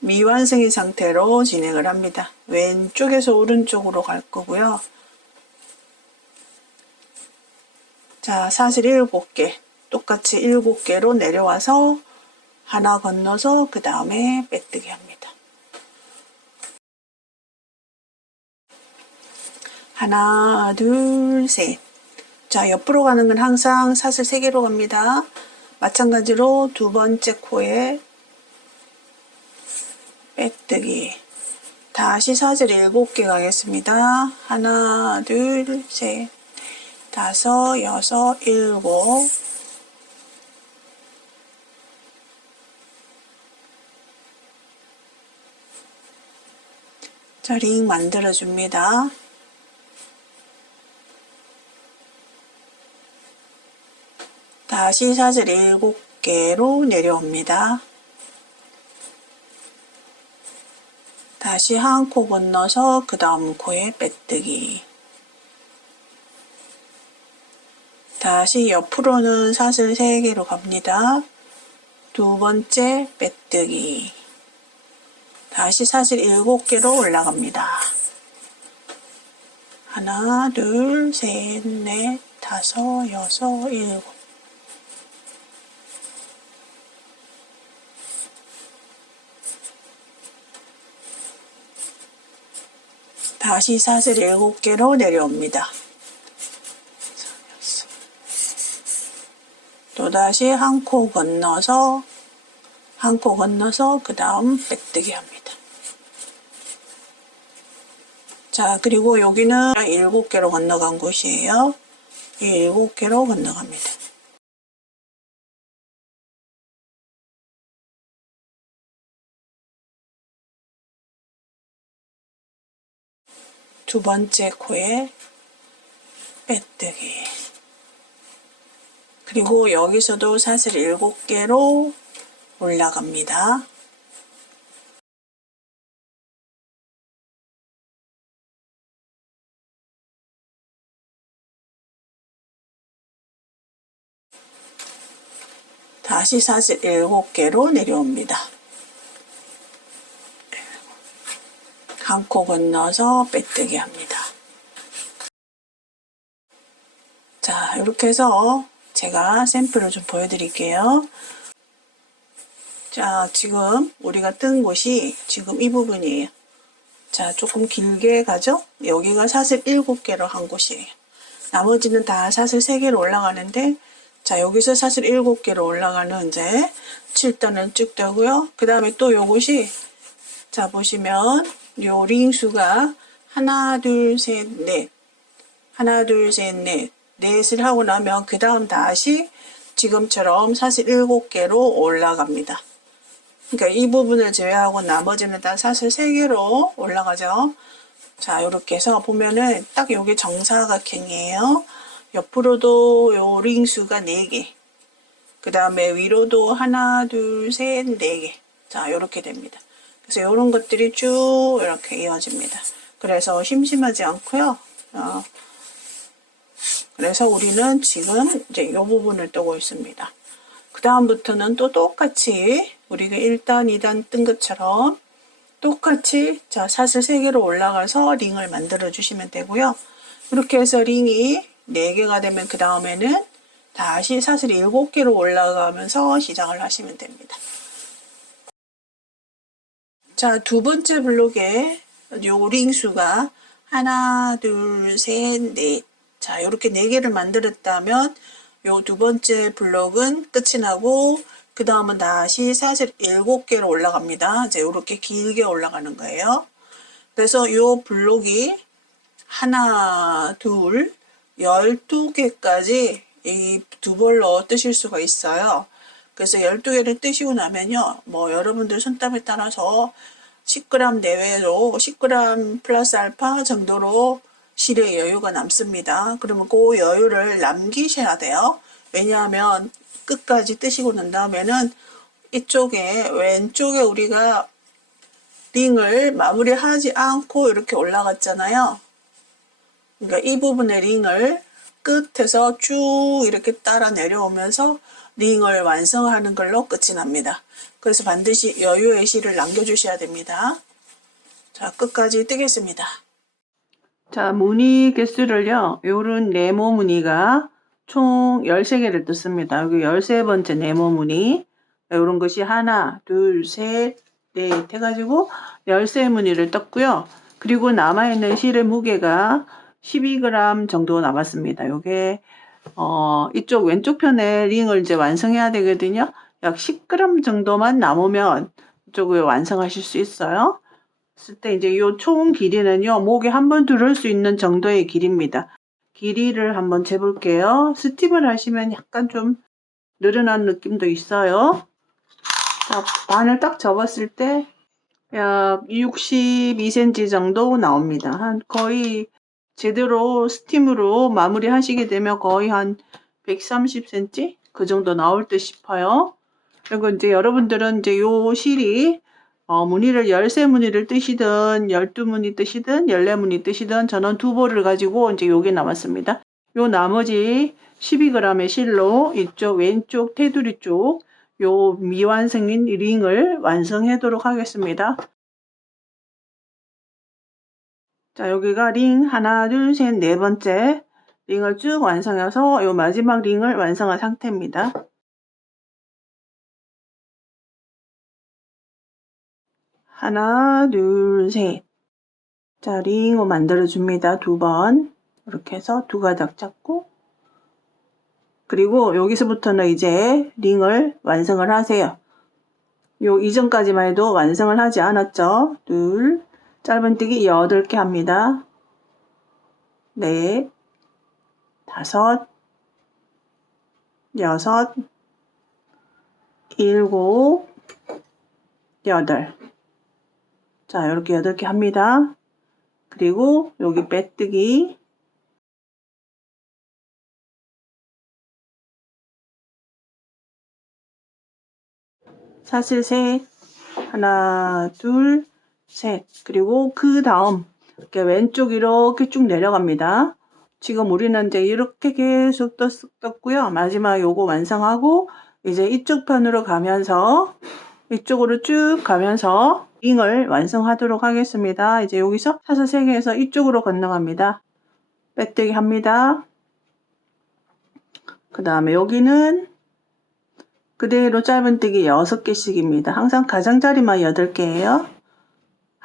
미완성인 상태로 진행을 합니다. 왼쪽에서 오른쪽으로 갈 거고요. 자, 사슬 7개, 똑같이 7개로 내려와서 하나 건너서 그 다음에 빼뜨기 합니다. 하나, 둘, 셋. 자, 옆으로 가는 건 항상 사슬 3개로 갑니다. 마찬가지로 두 번째 코에 빼뜨기. 다시 사슬 7개 가겠습니다. 하나, 둘, 셋, 5, 6, 7. 자, 링 만들어줍니다. 다시 사슬 7개로 내려옵니다. 다시 한 코 건너서 그 다음 코에 빼뜨기. 다시 옆으로는 사슬 3개로 갑니다. 두 번째 빼뜨기. 다시 사슬 7개로 올라갑니다. 하나, 둘, 셋, 넷, 다섯, 여섯, 일곱. 다시 사슬 7개로 내려옵니다. 또다시 한 코 건너서 그 다음 빼뜨기 합니다. 자, 그리고 여기는 7개로 건너간 곳이에요. 이 7개로 건너갑니다. 두 번째 코에 빼뜨기. 그리고 여기서도 사슬 7개로 올라갑니다. 다시 사슬 7개로 내려옵니다. 한 코 건너서 빼뜨기 합니다. 자, 이렇게 해서 제가 샘플을 좀 보여드릴게요. 자, 지금 우리가 뜬 곳이 지금 이 부분이에요. 자, 조금 길게 가죠? 여기가 사슬 7개로 한 곳이에요. 나머지는 다 사슬 3개로 올라가는데, 자, 여기서 사슬 7개로 올라가는 이제 7단을 쭉 떠고요. 그 다음에 또 요것이, 자, 보시면 요 링수가 하나, 둘, 셋, 넷. 하나, 둘, 셋, 넷. 넷을 하고 나면 그 다음 다시 지금처럼 사슬 7개로 올라갑니다. 그러니까 이 부분을 제외하고 나머지는 다 사슬 3개로 올라가죠. 자, 이렇게 해서 보면은 딱 요게 정사각형이에요. 옆으로도 요 링수가 4개. 그 다음에 위로도 하나, 둘, 셋, 4개. 자, 요렇게 됩니다. 그래서 요런 것들이 쭉 이렇게 이어집니다. 그래서 심심하지 않고요. 그래서 우리는 지금 이제 요 부분을 뜨고 있습니다. 그 다음부터는 또 똑같이 우리가 1단, 2단 뜬 것처럼 똑같이 자 사슬 3개로 올라가서 링을 만들어 주시면 되고요. 이렇게 해서 링이 4개가 되면 그 다음에는 다시 사슬 7개로 올라가면서 시작을 하시면 됩니다. 자, 두 번째 블록에 요 링수가 하나, 둘, 셋, 넷. 자, 이렇게 4개를 만들었다면 요 두 번째 블록은 끝이 나고 그 다음은 다시 사슬 7개로 올라갑니다. 이제 이렇게 길게 올라가는 거예요. 그래서 요 블록이 하나, 둘, 12개까지 이 두 벌로 뜨실 수가 있어요. 그래서 12개를 뜨시고 나면요, 뭐 여러분들 손땀에 따라서 10g 내외로 10g 플러스 알파 정도로 실의 여유가 남습니다. 그러면 그 여유를 남기셔야 돼요. 왜냐하면 끝까지 뜨시고 난 다음에는 이쪽에 왼쪽에 우리가 링을 마무리하지 않고 이렇게 올라갔잖아요. 그러니까 이 부분의 링을 끝에서 쭉 이렇게 따라 내려오면서 링을 완성하는 걸로 끝이 납니다. 그래서 반드시 여유의 실을 남겨주셔야 됩니다. 자, 끝까지 뜨겠습니다. 자, 무늬 개수를요, 요런 네모 무늬가 총 13개를 떴습니다. 여기 13번째 네모 무늬. 요런 것이 하나, 둘, 셋, 넷 해가지고 13무늬를 떴고요. 그리고 남아있는 실의 무게가 12g 정도 남았습니다. 요게, 이쪽 왼쪽 편에 링을 이제 완성해야 되거든요. 약 10g 정도만 남으면 이쪽을 완성하실 수 있어요. 했을 때 이제 이 총 길이는요, 목에 한번 두를 수 있는 정도의 길이입니다. 길이를 한번 재볼게요. 스팀을 하시면 약간 좀 늘어난 느낌도 있어요. 자, 반을 딱 접었을 때 약 62cm 정도 나옵니다. 한 거의 제대로 스팀으로 마무리 하시게 되면 거의 한 130cm 그 정도 나올 듯 싶어요. 그리고 이제 여러분들은 이제 요 실이 무늬를 13무늬를 뜨시든 12무늬 뜨시든 14무늬 뜨시든 저는 두 볼을 가지고 이제 요게 남았습니다. 요 나머지 12g의 실로 이쪽 왼쪽 테두리 쪽 요 미완성인 링을 완성하도록 하겠습니다. 자, 여기가 링 하나, 둘, 셋, 네 번째 링을 쭉 완성해서 요 마지막 링을 완성한 상태입니다. 하나, 둘, 셋. 자, 링을 만들어 줍니다. 두 번. 이렇게 해서 두 가닥 잡고, 그리고 여기서부터는 이제 링을 완성을 하세요. 요 이전까지만 해도 완성을 하지 않았죠. 둘, 짧은뜨기 8개 합니다. 넷, 다섯, 여섯, 일곱, 여덟. 자, 이렇게 8개 합니다. 그리고 여기 빼뜨기 사슬 셋, 하나, 둘, 셋. 그리고 그 다음 이렇게 왼쪽 이렇게 쭉 내려갑니다. 지금 우리는 이제 이렇게 계속 떴고요. 마지막 요거 완성하고 이제 이쪽 편으로 가면서 이쪽으로 쭉 가면서 링을 완성하도록 하겠습니다. 이제 여기서 사슬 3개에서 이쪽으로 건너갑니다. 빼뜨기 합니다. 그 다음에 여기는 그대로 짧은뜨기 6개씩입니다. 항상 가장자리만 8개예요.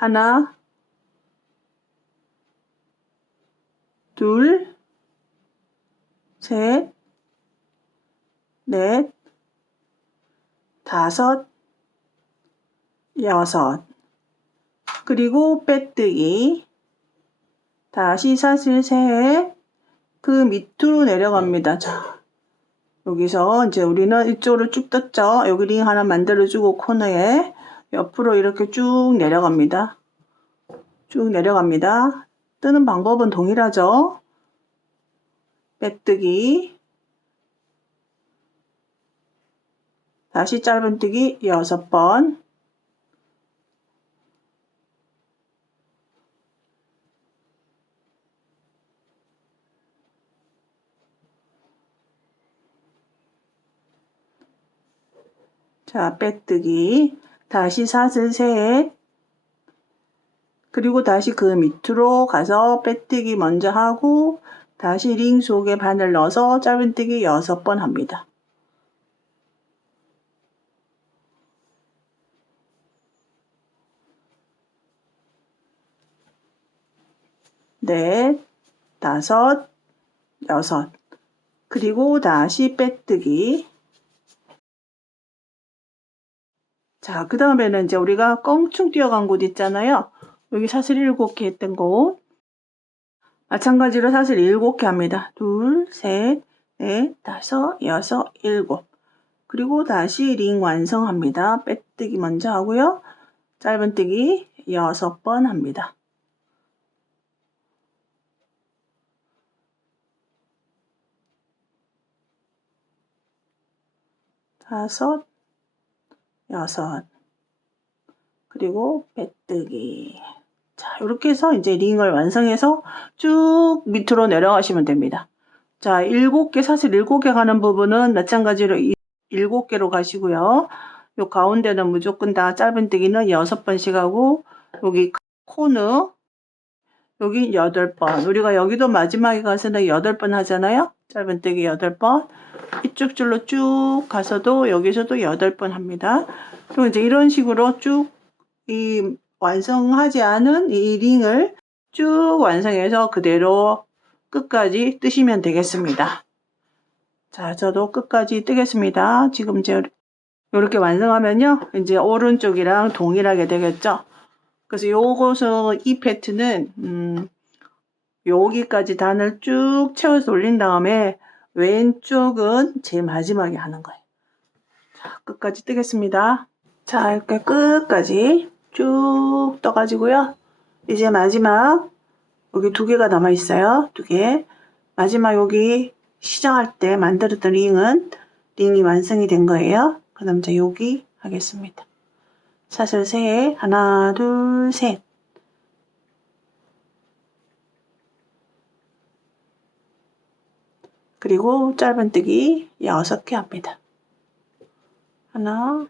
하나, 둘, 셋, 넷, 다섯, 여섯. 그리고 빼뜨기. 다시 사슬 셋. 그 밑으로 내려갑니다. 자, 여기서 이제 우리는 이쪽으로 쭉 떴죠. 여기 링 하나 만들어주고 코너에 옆으로 이렇게 쭉 내려갑니다. 쭉 내려갑니다. 뜨는 방법은 동일하죠. 빼뜨기. 다시 짧은뜨기 6번. 자, 빼뜨기. 다시 사슬 셋. 그리고 다시 그 밑으로 가서 빼뜨기 먼저 하고 다시 링 속에 바늘 넣어서 짧은뜨기 6번 합니다. 넷, 다섯, 여섯. 그리고 다시 빼뜨기. 자, 그 다음에는 이제 우리가 껑충 뛰어간 곳 있잖아요. 여기 사슬 7개 했던 곳. 마찬가지로 사슬 7개 합니다. 둘, 셋, 넷, 다섯, 여섯, 일곱. 그리고 다시 링 완성합니다. 빼뜨기 먼저 하고요. 짧은뜨기 6번 합니다. 다섯, 여섯. 그리고 빼뜨기. 자, 이렇게 해서 이제 링을 완성해서 쭉 밑으로 내려가시면 됩니다. 자, 7개, 사슬 7개 가는 부분은 마찬가지로 7개로 가시고요. 요 가운데는 무조건 다 짧은뜨기는 6번씩 하고, 여기 코너, 여기 8번. 우리가 여기도 마지막에 가서는 8번 하잖아요. 짧은뜨기 8번. 이쪽 줄로 쭉 가서도 여기서도 8번 합니다. 그리고 이제 이런 식으로 쭉 이 완성하지 않은 이 링을 쭉 완성해서 그대로 끝까지 뜨시면 되겠습니다. 자, 저도 끝까지 뜨겠습니다. 지금 이제 이렇게 완성하면요, 이제 오른쪽이랑 동일하게 되겠죠. 그래서 요것은 이 패트는 여기까지 단을 쭉 채워서 올린 다음에 왼쪽은 제일 마지막에 하는 거예요. 자, 끝까지 뜨겠습니다. 자, 이렇게 끝까지 쭉 떠가지고요. 이제 마지막 여기 2개가 남아 있어요. 2개. 마지막 여기 시작할 때 만들었던 링이 완성이 된 거예요. 그 다음 이제 여기 하겠습니다. 사슬 셋, 하나, 둘, 셋. 그리고 짧은뜨기 6개 합니다. 하나,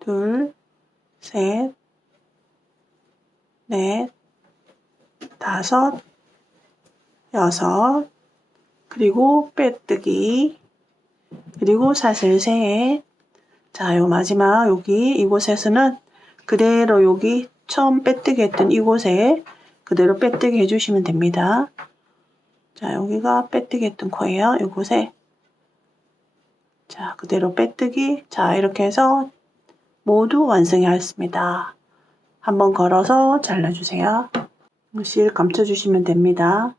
둘, 셋, 넷, 다섯, 여섯, 그리고 빼뜨기, 그리고 사슬 셋. 자, 요 마지막 여기 이곳에서는 그대로 여기 처음 빼뜨기 했던 이곳에 그대로 빼뜨기 해주시면 됩니다. 자, 여기가 빼뜨기 했던 코예요. 이곳에. 자, 그대로 빼뜨기. 자, 이렇게 해서 모두 완성하였습니다. 한번 걸어서 잘라주세요. 실 감춰주시면 됩니다.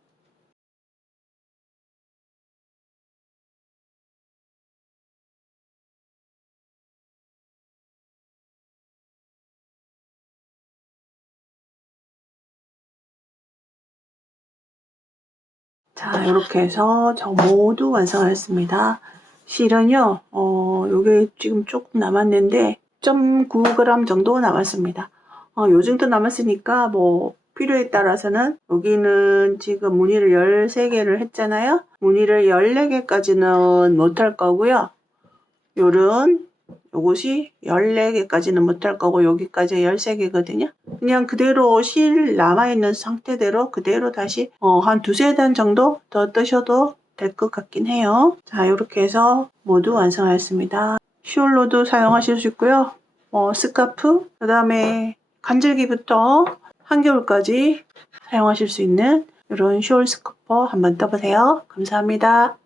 자, 이렇게 해서 저 모두 완성하였습니다. 실은요, 요게 지금 조금 남았는데 0.9g 정도 남았습니다. 요 정도 남았으니까 뭐 필요에 따라서는 여기는 지금 무늬를 13개를 했잖아요. 무늬를 14개까지는 못할 거고요. 요것이 14개까지는 못할 거고 여기까지 13개거든요. 그냥 그대로 실 남아있는 상태대로 그대로 다시 한 두세 단 정도 더 뜨셔도 될 것 같긴 해요. 자, 이렇게 해서 모두 완성하였습니다. 숄로도 사용하실 수 있고요. 스카프, 그 다음에 간절기부터 한겨울까지 사용하실 수 있는 이런 숄 스커퍼 한번 떠보세요. 감사합니다.